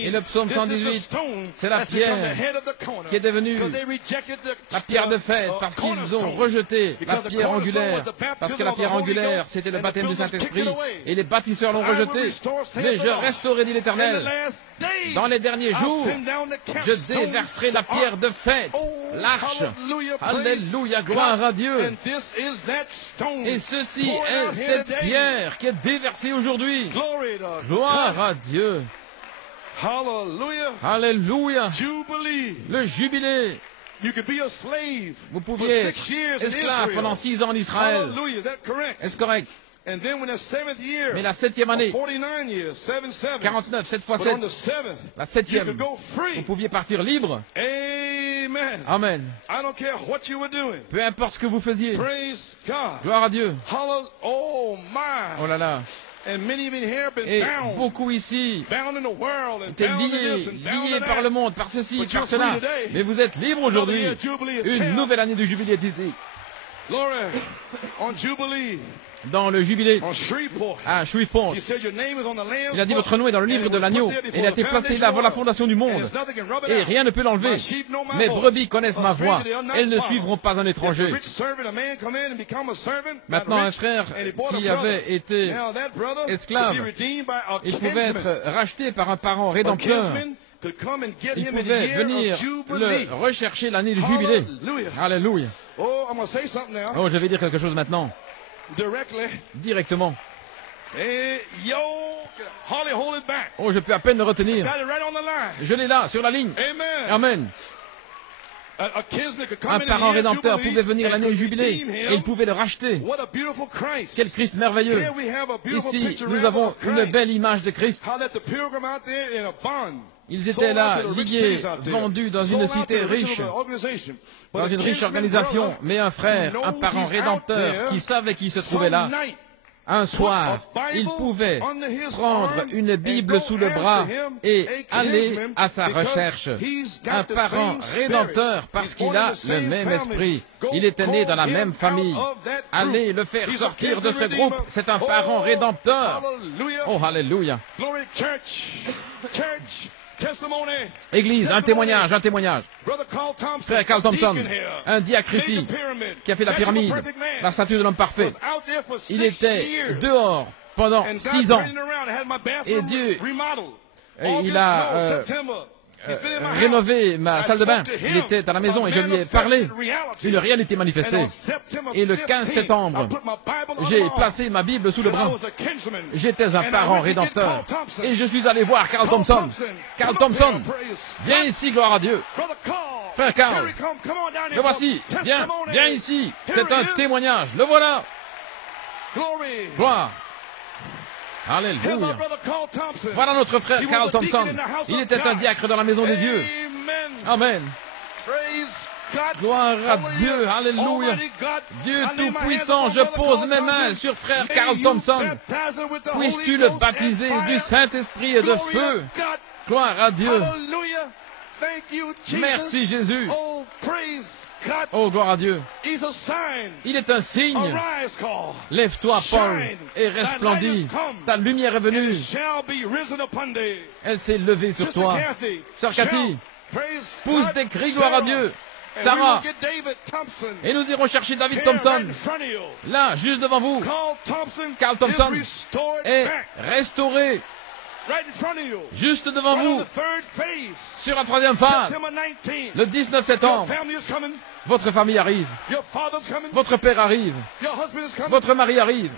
Et le psaume 118, c'est la pierre qui est devenue la pierre de fête, parce qu'ils ont rejeté la pierre angulaire, parce que la pierre angulaire, c'était le baptême du Saint-Esprit, et les bâtisseurs l'ont rejeté. Mais je restaurerai, dit l'Éternel, dans les derniers jours, je déverserai la pierre de fête, l'arche. Alléluia, gloire à Dieu. Et ceci est cette pierre qui est déversée aujourd'hui. Gloire à Dieu. Alléluia. Le jubilé. Vous pouviez être esclave pendant 6 ans en Israël. Est-ce correct? Mais la 7e année, 49, 7 fois 7, la 7e, vous pouviez partir libre. Amen. Peu importe ce que vous faisiez. Gloire à Dieu. Oh là là. Et beaucoup ici étaient liés par le monde, par ceci, par cela. Mais vous êtes libres aujourd'hui. Une nouvelle année de jubilé est ici. Dans le jubilé à Shreveport, il a dit votre nom est dans le livre de l'agneau et il a été placé là avant la fondation du monde et rien ne peut l'enlever. Mes brebis connaissent ma voix, elles ne suivront pas un étranger. Maintenant un frère qui avait été esclave, il pouvait être racheté par un parent rédempteur. Il pouvait venir le rechercher l'année du jubilé. Alléluia. Oh, je vais dire quelque chose maintenant. Directement. Oh, je peux à peine le retenir. Je l'ai là, sur la ligne. Amen. Un parent rédempteur pouvait venir l'année du jubilé et il pouvait le racheter. Quel Christ merveilleux. Ici, nous avons une belle image de Christ. Ils étaient là, liés, vendus dans une cité riche, dans une riche organisation, mais un frère, un parent rédempteur qui savait qu'il se trouvait là. Un soir, il pouvait prendre une Bible sous le bras et aller à sa recherche. Un parent rédempteur parce qu'il a le même esprit. Il était né dans la même famille. Allez le faire sortir de ce groupe. C'est un parent rédempteur. Oh, alléluia. Église, un témoignage, un témoignage. Frère Carl Thompson, un diacre ici, qui a fait la pyramide, la statue de l'homme parfait. Il était dehors pendant 6 ans. Et Dieu, il a rénové ma salle de bain. Il était à la maison et je lui ai parlé. Une réalité manifestée. Et le 15 septembre, j'ai placé ma Bible sous le bras. J'étais un parent rédempteur. Et je suis allé voir Carl Thompson. Carl Thompson, viens ici, gloire à Dieu. Frère Carl, le voici. Viens ici. C'est un témoignage. Le voilà. Gloire. Alléluia. Voilà notre frère Carl Thompson. Il était un diacre dans la maison des dieux. Amen. Gloire à Dieu. Alléluia. Dieu Tout-Puissant, je pose mes mains sur frère Carl Thompson. Puisses-tu le baptiser du Saint-Esprit et de feu. Gloire à Dieu. Merci Jésus. Oh, gloire à Dieu. Il est un signe. Lève-toi, Paul, et resplendis. Ta lumière est venue. Elle s'est levée sur toi. Sœur Cathy, pousse des cris, gloire à Dieu. Sarah, et nous irons chercher David Thompson. Là, juste devant vous. Carl Thompson est restauré. Juste devant vous, sur la 3e phase, le 19 septembre, votre famille arrive, votre père arrive, votre mari arrive,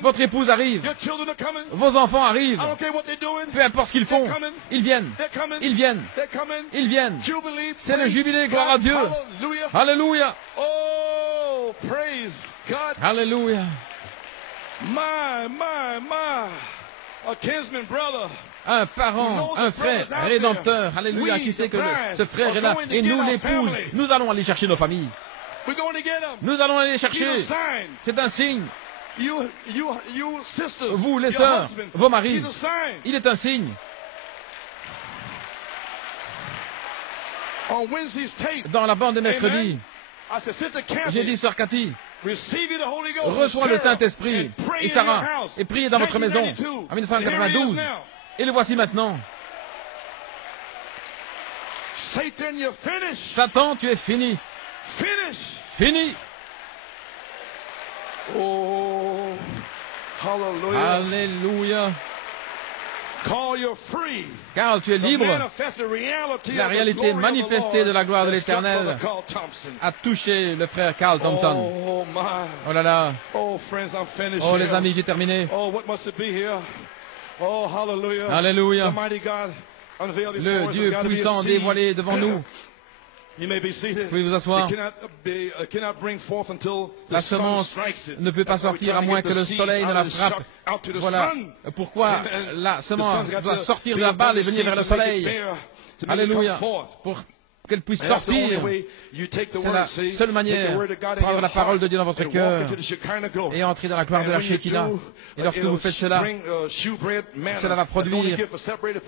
votre épouse arrive, vos enfants arrivent, peu importe ce qu'ils font, ils viennent, ils viennent, ils viennent. C'est le jubilé, gloire à Dieu. Alléluia. Alléluia. Un parent, un frère rédempteur, alléluia, qui sait que ce frère est là, et nous l'épouse, nous allons aller chercher nos familles. Nous allons aller chercher. C'est un signe. Vous, les sœurs, vos maris, il est un signe. dans la bande de mercredi. J'ai dit, Sœur Cathy, reçois le Saint-Esprit et Sarah et priez dans votre maison en 1992. Et le voici maintenant. Satan, tu es fini. Fini. Oh, hallelujah. Alléluia. Car tu es libre. La réalité manifestée de la gloire de l'Éternel a touché le frère Carl Thompson. Oh là là. Oh les amis, j'ai terminé. Alléluia. Le Dieu puissant dévoilé devant nous. Vous pouvez vous asseoir. La semence ne peut pas sortir à moins que le soleil ne la frappe. Voilà pourquoi la semence doit sortir de la balle et venir vers le soleil. Alléluia. Pour qu'elle puisse sortir. C'est la seule manière de prendre la parole de Dieu dans votre cœur et entrer dans la gloire de la Shekinah. Et lorsque vous faites cela, cela va produire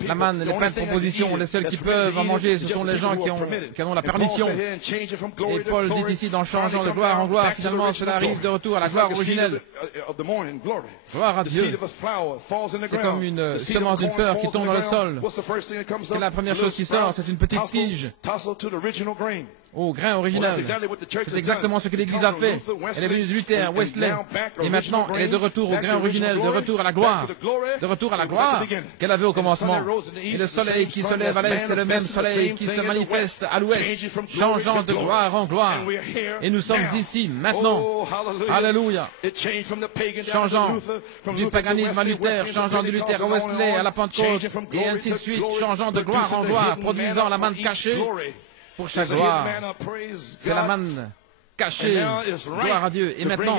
la manne, les pains de proposition. Les seuls qui peuvent en manger, ce sont les gens qui en ont la permission. Et Paul dit ici, dans changeant de gloire en gloire, finalement cela arrive de retour à la gloire originelle. Gloire à Dieu. C'est comme une semence d'une fleur qui tombe dans le sol. C'est la première chose qui sort, c'est une petite tige. Au grain original. C'est exactement ce que l'Église a fait. Elle est venue de Luther, Wesley, et maintenant elle est de retour au grain originel, de retour à la gloire, de retour à la gloire qu'elle avait au commencement. Et le soleil qui se lève à l'est est le même soleil qui se manifeste à l'ouest, changeant de gloire en gloire. Et nous sommes ici maintenant. Alléluia. Changeant du paganisme à Luther, changeant du Luther à Wesley, à la Pentecôte, et ainsi de suite, changeant de gloire en gloire, produisant la manne cachée. Pour chaque gloire, c'est la manne cachée, gloire à Dieu. Et maintenant,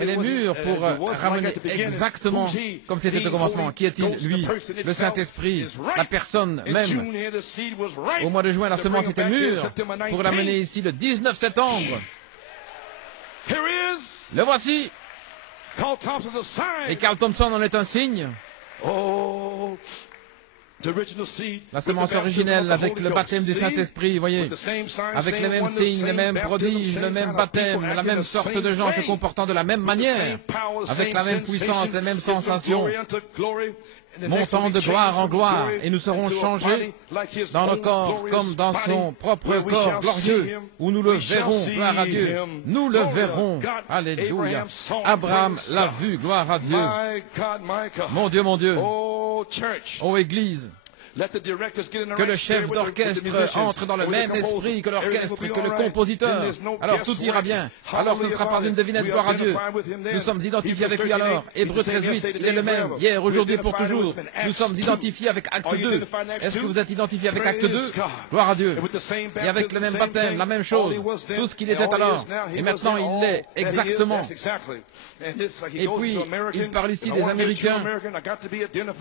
elle est mûre pour ramener exactement comme c'était au commencement. Qui est-il? Lui, le Saint-Esprit, la personne même. Au mois de juin, la semence était mûre pour l'amener ici le 19 septembre. Le voici. Et Carl Thompson en est un signe. La semence originelle avec le baptême du Saint-Esprit, voyez, avec les mêmes signes, les mêmes prodiges, le même baptême, la même sorte de gens se comportant de la même manière, avec la même puissance, les mêmes sensations, montant de gloire en gloire, et nous serons changés dans nos corps comme dans son propre corps glorieux, où nous le verrons, gloire à Dieu, nous le verrons, alléluia. Abraham l'a vu, gloire à Dieu. Mon Dieu, ô Église, que le chef d'orchestre entre dans le même esprit que l'orchestre, que le compositeur. Alors tout ira bien. Alors ce ne sera pas une devinette, gloire à Dieu. Nous sommes identifiés avec lui alors. Hébreux 13:8, il est le même, hier, aujourd'hui, pour toujours. Nous sommes identifiés avec Acte 2. Est-ce que vous êtes identifiés avec Acte 2? Gloire à Dieu. Et avec le même baptême, la même chose. Tout ce qu'il était alors. Et maintenant il l'est exactement. Et puis, il parle ici des Américains.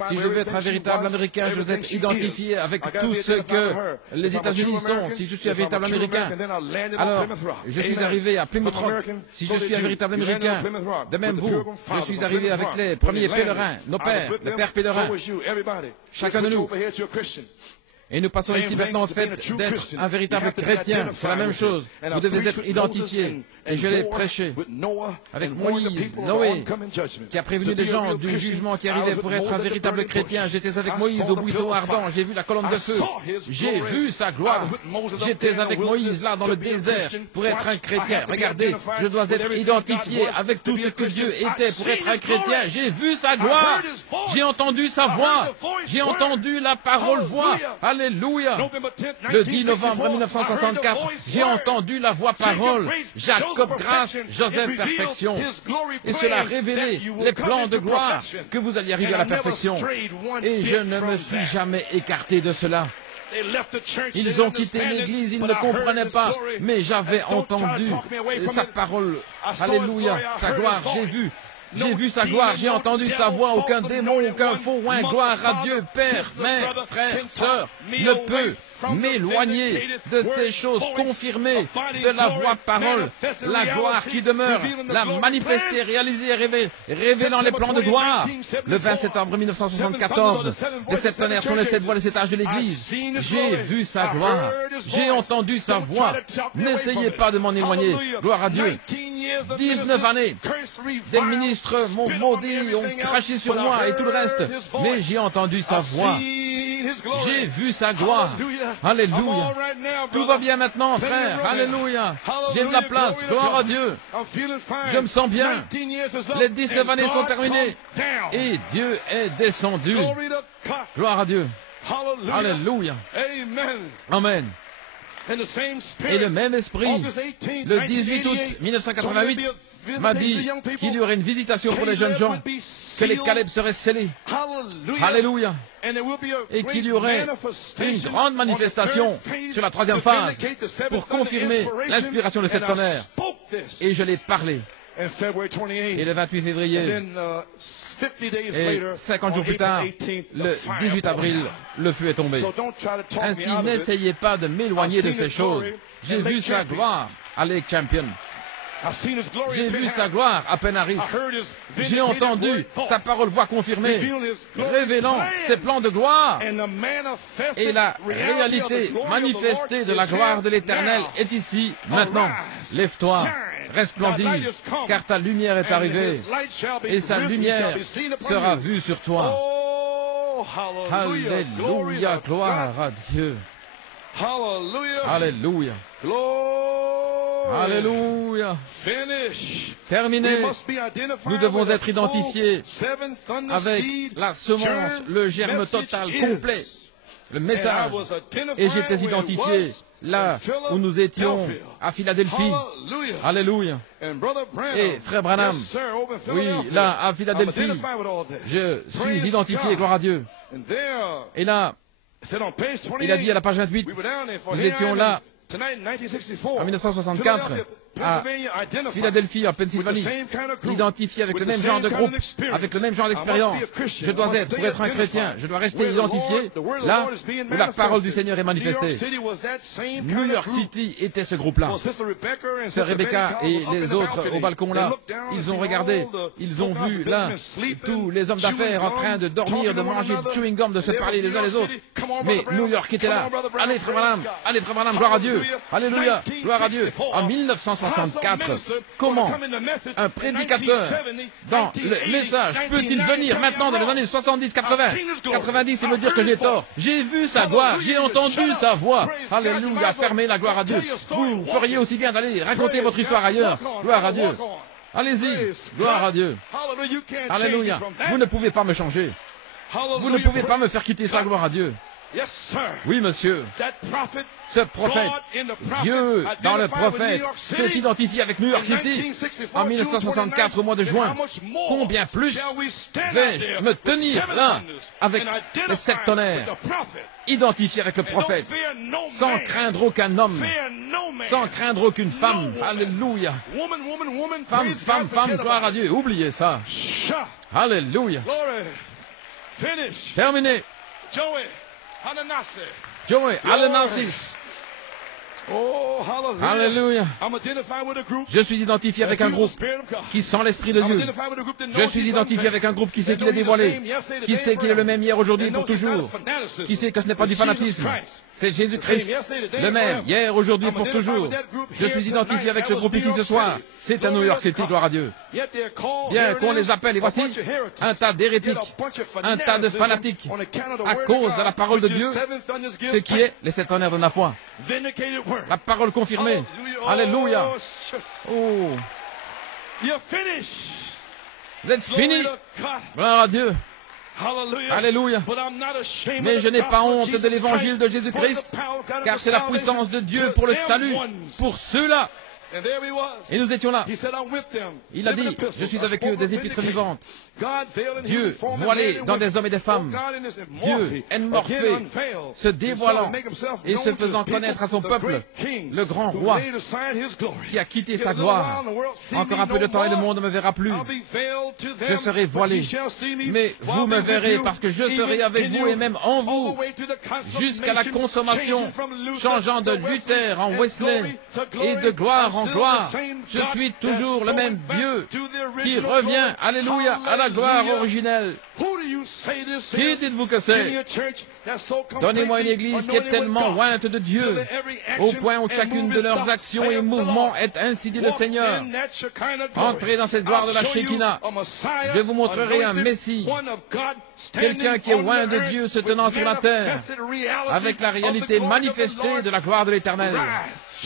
Si je veux être un véritable Américain, je veux être identifié avec tout ce que les États-Unis sont. Si je suis un véritable Américain, alors je suis arrivé à Plymouth Rock. Si je suis un véritable Américain, de même vous, je suis arrivé avec les premiers pèlerins, nos pères, les pères pèlerins, chacun de nous. Et nous passons ici maintenant au fait d'être un véritable chrétien. C'est la même chose. Vous devez être identifié. Et je l'ai prêché avec Moïse, Noé, qui a prévenu les gens du jugement qui arrivait pour être un véritable chrétien. J'étais avec Moïse au buisson ardent. J'ai vu la colonne de feu. J'ai vu sa gloire. J'étais avec Moïse là dans le désert pour être un chrétien. Regardez, je dois être identifié avec tout ce que Dieu était pour être un chrétien. J'ai vu sa gloire. J'ai entendu sa voix. J'ai entendu la parole voix. Alléluia. Le 10 novembre 1964, j'ai entendu la voix parole. Jacob grâce, Joseph perfection. Et cela a révélé les plans de gloire que vous alliez arriver à la perfection. Et je ne me suis jamais écarté de cela. Ils ont quitté l'église, ils ne comprenaient pas, mais j'avais entendu sa parole. Alléluia, sa gloire, j'ai vu sa gloire, j'ai entendu sa voix, aucun démon, aucun faux oint, gloire à Dieu, Père, Mère, Frère, Sœur, ne peut m'éloigner de ces choses confirmées, de la voix parole, la gloire qui demeure, la manifester, réaliser, révélant les plans de gloire. Le 20 septembre 1974, les 7 tonnerres sont les 7 voix, les 7 âges de l'Église. J'ai vu sa gloire, j'ai entendu sa voix. N'essayez pas de m'en éloigner. Gloire à Dieu. 19 années, des ministres m'ont maudit, ont craché sur moi et tout le reste, mais j'ai entendu sa voix. J'ai vu sa gloire. Alléluia. Tout va bien maintenant, frère. Alléluia. J'ai de la place. Gloire à Dieu. Je me sens bien. Les 19 années sont terminées. Et Dieu est descendu. Gloire à Dieu. Alléluia. Amen. Et le même esprit, le 18 août 1988, m'a dit qu'il y aurait une visitation pour les jeunes gens, que les Caleb seraient scellés. Alléluia. Et qu'il y aurait une grande manifestation sur la 3e phase pour confirmer l'inspiration de cette tonnerre. Et je l'ai parlé. Et le 28 février, et 50 jours plus tard, le 18 avril, le feu est tombé. Ainsi, n'essayez pas de m'éloigner de ces choses. J'ai vu sa gloire à Lake Champion. J'ai vu sa gloire à Penaris. J'ai entendu sa parole voix confirmée, révélant ses plans de gloire. Et la réalité manifestée de la gloire de l'Éternel est ici, maintenant. Lève-toi, resplendis, car ta lumière est arrivée, et sa lumière sera vue sur toi. Alléluia, gloire à Dieu. Alléluia. Alléluia. Terminé. Nous devons être identifiés avec la semence, le germe total, complet, le message. Et j'étais identifié là où nous étions à Philadelphie. Alléluia. Et frère Branham, oui, là à Philadelphie, je suis identifié, gloire à Dieu. Et là, il a dit à la page 28, nous étions là en 1964, à Philadelphie, en Pennsylvanie, identifié avec le même genre de groupe, avec le même genre d'expérience. Je dois être, pour être un chrétien, je dois rester identifié là où la parole du Seigneur est manifestée. New York City était ce groupe-là. Sœur Rebecca et les autres au balcon là, ils ont regardé, ils ont vu là tous les hommes d'affaires en train de dormir, de manger du chewing gum, de se parler les uns les autres. Mais New York était là. Allez, frère Branham, gloire à Dieu. Alléluia, gloire à Dieu. En 1964, comment un prédicateur dans le message peut-il venir maintenant dans les années 70, 80, 90 et me dire que j'ai tort? J'ai vu sa gloire, j'ai entendu sa voix. Alléluia, fermez la gloire à Dieu. Vous feriez aussi bien d'aller raconter votre histoire ailleurs. Gloire à Dieu. Allez-y, gloire à Dieu. Alléluia. Vous ne pouvez pas me changer. Vous ne pouvez pas me faire quitter sa gloire à Dieu. Oui, monsieur. Ce prophète, Dieu, dans le prophète, s'est identifié avec New York City en 1964 au mois de juin. Combien plus vais-je me tenir là avec les 7 tonnerres, identifié avec le prophète, sans craindre aucun homme, sans craindre aucune femme. Alléluia. Femme, gloire à Dieu. Oubliez ça. Alléluia. Terminé. Joey Alanassis. Alléluia. Je suis identifié avec un groupe qui sent l'Esprit de Dieu. Je suis identifié avec un groupe qui sait qu'il est dévoilé, qui sait qu'il est le même hier, aujourd'hui, pour toujours, qui sait que ce n'est pas du fanatisme. C'est Jésus-Christ, le même, hier, aujourd'hui, pour toujours. Je suis identifié avec ce groupe ici ce soir. C'est à New York City, gloire à Dieu. Bien qu'on les appelle, et voici un tas d'hérétiques, un tas de fanatiques, à cause de la parole de Dieu, ce qui est les 7 tonnerres de la foi. La parole confirmée. Alléluia. Oh. Vous êtes finis. Gloire à Dieu. Alléluia. Mais je n'ai pas honte de l'évangile de Jésus-Christ, car c'est la puissance de Dieu pour le salut, pour ceux-là Et nous étions là. Il a dit, je suis avec eux, des épîtres vivantes. Dieu voilé dans des hommes et des femmes. Dieu enmorphé, se dévoilant et se faisant connaître à son peuple. Le grand roi qui a quitté sa gloire. Encore un peu de temps et le monde ne me verra plus. Je serai voilé. Mais vous me verrez parce que je serai avec vous et même en vous. Jusqu'à la consommation, changeant de Luther en Wesley et de gloire en gloire. Je suis toujours le même Dieu qui revient, alléluia, à la gloire originelle. Qui dites-vous que c'est? Donnez-moi une église qui est tellement ointe de Dieu, au point où chacune de leurs actions et mouvements est ainsi dit le Seigneur. Entrez dans cette gloire de la Shekinah. Je vous montrerai un Messie, quelqu'un qui est oint de Dieu se tenant sur la terre, avec la réalité manifestée de la gloire de l'Éternel.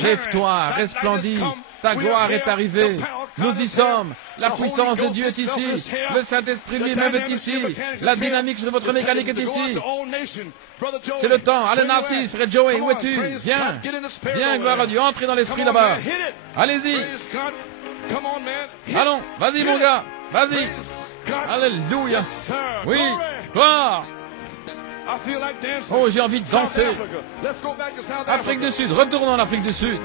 Lève-toi, resplendis, ta gloire est arrivée. Nous y sommes. La puissance de Dieu est ici. Le Saint-Esprit lui-même est ici. La dynamique de votre mécanique est ici. C'est le temps. Allez, Narcisse, frère Joey, où es-tu? Viens. Viens, gloire à Dieu. Entrez dans l'esprit là-bas. Allez-y. Allons, vas-y, mon gars. Vas-y. Alléluia. Oui, gloire. Oh, j'ai envie de danser. Afrique du Sud, retournons en Afrique du Sud.